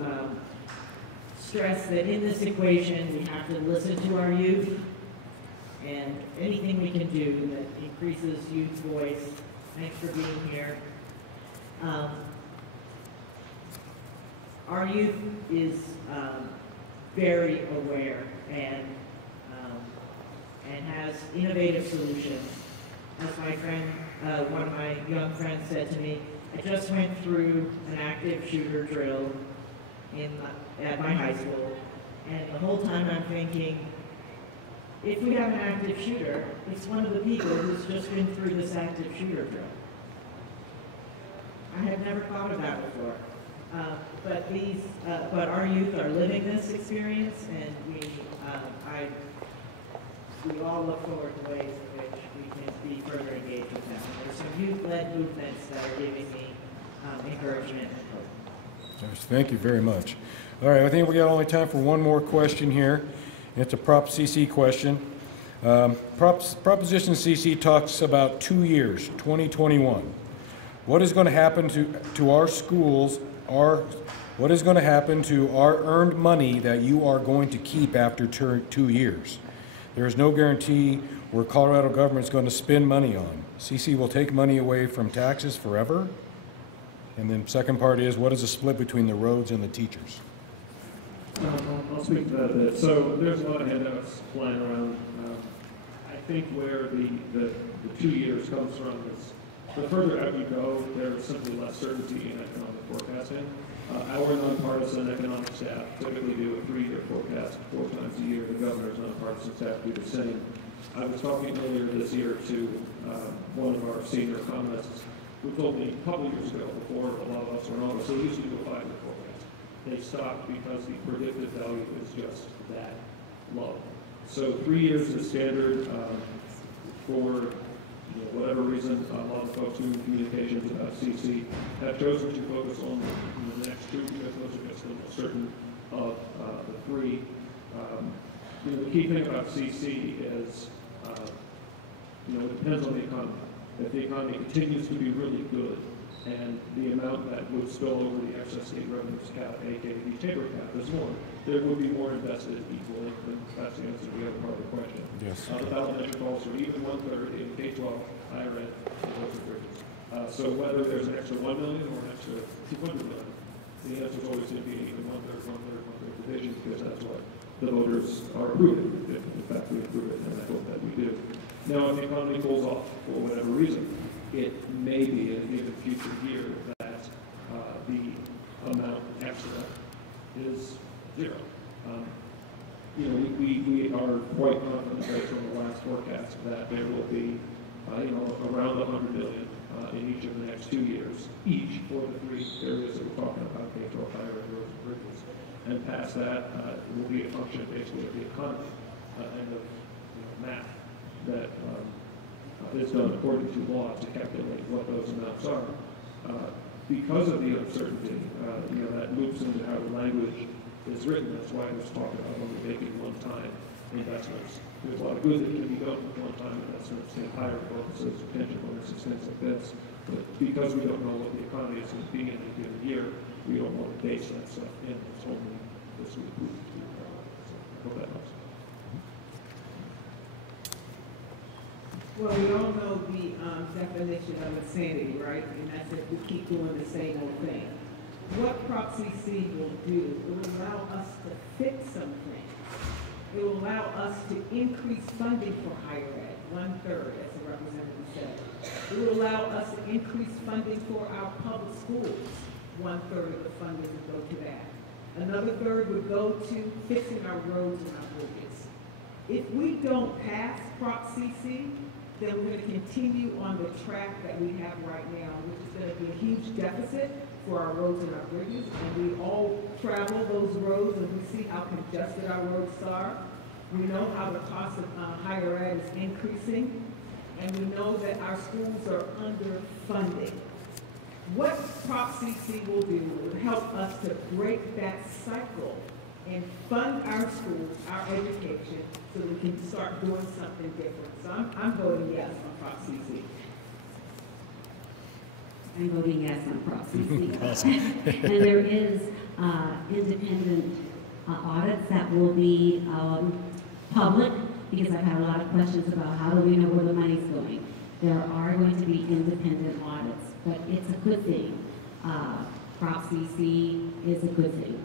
stress that in this equation, we have to listen to our youth, and anything we can do that increases youth voice. Thanks for being here. Our youth is very aware and has innovative solutions. As my friend, one of my young friends said to me, "I just went through an active shooter drill at my high school, and the whole time I'm thinking, if we have an active shooter, it's one of the people who's just been through this active shooter drill." I had never thought of that before. But our youth are living this experience, and we all look forward to ways in which we can be further engaged with them. There's some youth-led movements that are giving me encouragement and hope. Yes, thank you very much. All right, I think we got only time for one more question here. It's a Prop CC question. Proposition CC talks about 2 years, 2021. What is going to happen to our schools? What is going to happen to our earned money that you are going to keep after 2 years? There is no guarantee where Colorado government is going to spend money on. CC will take money away from taxes forever. And then second part is, what is the split between the roads and the teachers? I'll speak to that a bit. So there's a lot of handouts flying around. I think where the 2 years comes from is the further out you go, there's simply less certainty in economic forecasting. Our nonpartisan economic staff typically do a 3-year forecast 4 times a year. The governor's nonpartisan staff do the same. I was talking earlier this year to one of our senior economists who told me a couple years ago, before a lot of us were on, so they used to do a 5-year forecast. They stopped because the predicted value is just that low. So 3 years is standard for whatever reason. A lot of folks in communications about CC have chosen to focus on the next 2 because those are just the most certain of the 3. The key thing about CC is, it depends on the economy. If the economy continues to be really good, and the amount that would spill over the excess state revenues cap, aka the chamber cap, is more, there would be more invested equally. That's the answer to the other part of the question. Yes. The ballot measure calls for even 1/3 in K-12, higher ed, and roads and bridges. So whether there's an extra 1 million or an extra 200 million, the answer is always going to be even 1/3, 1/3, 1/3 division, because that's what the voters are approving. If in fact we approve it, and I hope that we do. Now, if the economy pulls off for whatever reason, it may be in a given future year that the amount extra is 0. We are quite confident based on the last forecast that there will be, around 100 million in each of the next 2 years, each for the 3 areas that we're talking about, K-12, higher ed, roads, and bridges. And past that will be a function basically of the economy and of math that is done according to law to calculate what those amounts are. Because of the uncertainty, that loops into how the language is written. That's why I was talking about only making one-time investments. There's a lot of good that can be done with one-time investments in higher bonuses, pension bonuses, things like this. But because we don't know what the economy is going to be in a given year, we don't want to base that stuff in. It's only this week. So I hope that helps. Well, we all know the definition of insanity, right? And that's if we keep doing the same old thing. What Prop CC will do, it will allow us to fix some things. It will allow us to increase funding for higher ed, 1/3, as the representative said. It will allow us to increase funding for our public schools. 1/3 of the funding would go to that. Another 1/3 would go to fixing our roads and our bridges. If we don't pass Prop CC, then we're going to continue on the track that we have right now, which is going to be a huge deficit for our roads and our bridges. And we all travel those roads and we see how congested our roads are. We know how the cost of higher ed is increasing. And we know that our schools are underfunded. What Prop CC will do will help us to break that cycle and fund our schools, our education, so we can start doing something different. So I'm voting yes on Prop CC. I'm voting yes on Prop CC. And there is independent audits that will be public, because I've had a lot of questions about how do we know where the money's going. There are going to be independent audits, but it's a good thing. Prop CC is a good thing.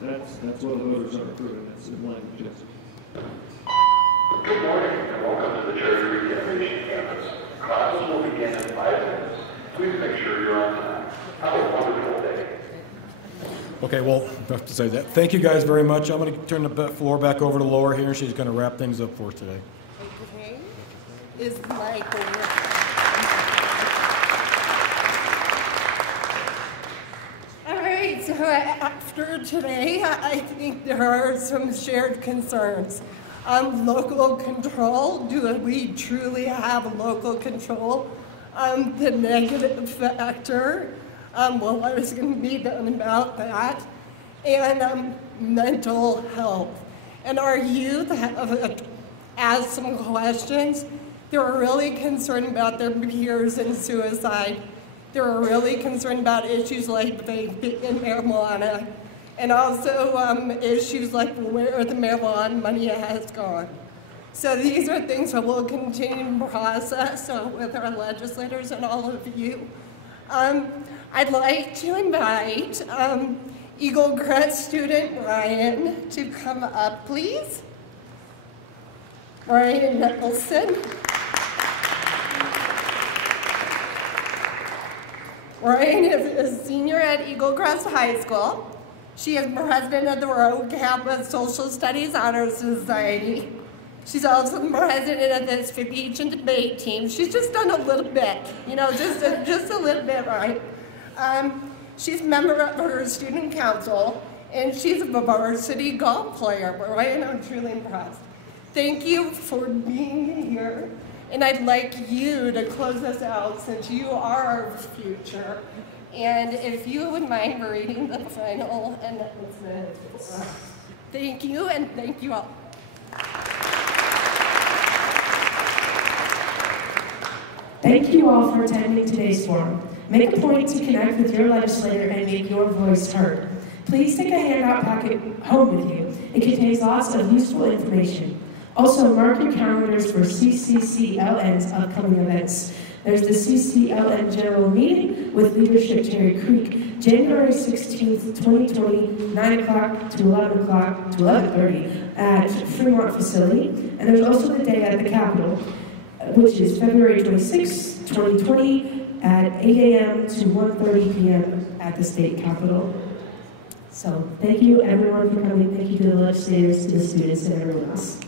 That's what the voters are approving. It's in language. Good morning and welcome to the Cherry Creek Innovation Campus. Classes will begin in 5 minutes. Please make sure you're on time. Have a wonderful day. Okay, well, I have to say that. Thank you guys very much. I'm going to turn the floor back over to Laura here. She's going to wrap things up for us today. Okay. Is Mike over? So after today, I think there are some shared concerns. Local control, do we truly have local control? The negative factor, what is going to be done about that? And mental health. And our youth have asked some questions. They're really concerned about their peers and suicide. They're really concerned about issues like vaping and marijuana, and also issues like where the marijuana money has gone. So these are things that we'll continue to process with our legislators and all of you. I'd like to invite Eagle Crest student Ryan to come up, please. Ryan Nicholson. Ryan is a senior at Eagle Crest High School. She is president of the Road Campus Social Studies Honor Society. She's also the president of the speech and debate team. She's just done a little bit, you know, just a little bit, right? She's a member of her student council, and she's a varsity golf player, right? And I'm truly impressed. Thank you for being here, and I'd like you to close us out since you are our future. And if you would mind reading the final announcement. Thank you, and thank you all. Thank you all for attending today's forum. Make a point to connect with your legislator and make your voice heard. Please take a handout packet home with you. It contains lots of useful information. Also, mark your calendars for CCCLN's upcoming events. There's the CCLN General Meeting with Leadership Cherry Creek, January 16th, 2020, 9 o'clock to 11 o'clock to 11:30 at Fremont facility. And there's also the day at the Capitol, which is February 26th, 2020 at 8 a.m. to 1:30 p.m. at the state capitol. So thank you everyone for coming. Thank you to the legislators, to the students, and everyone else.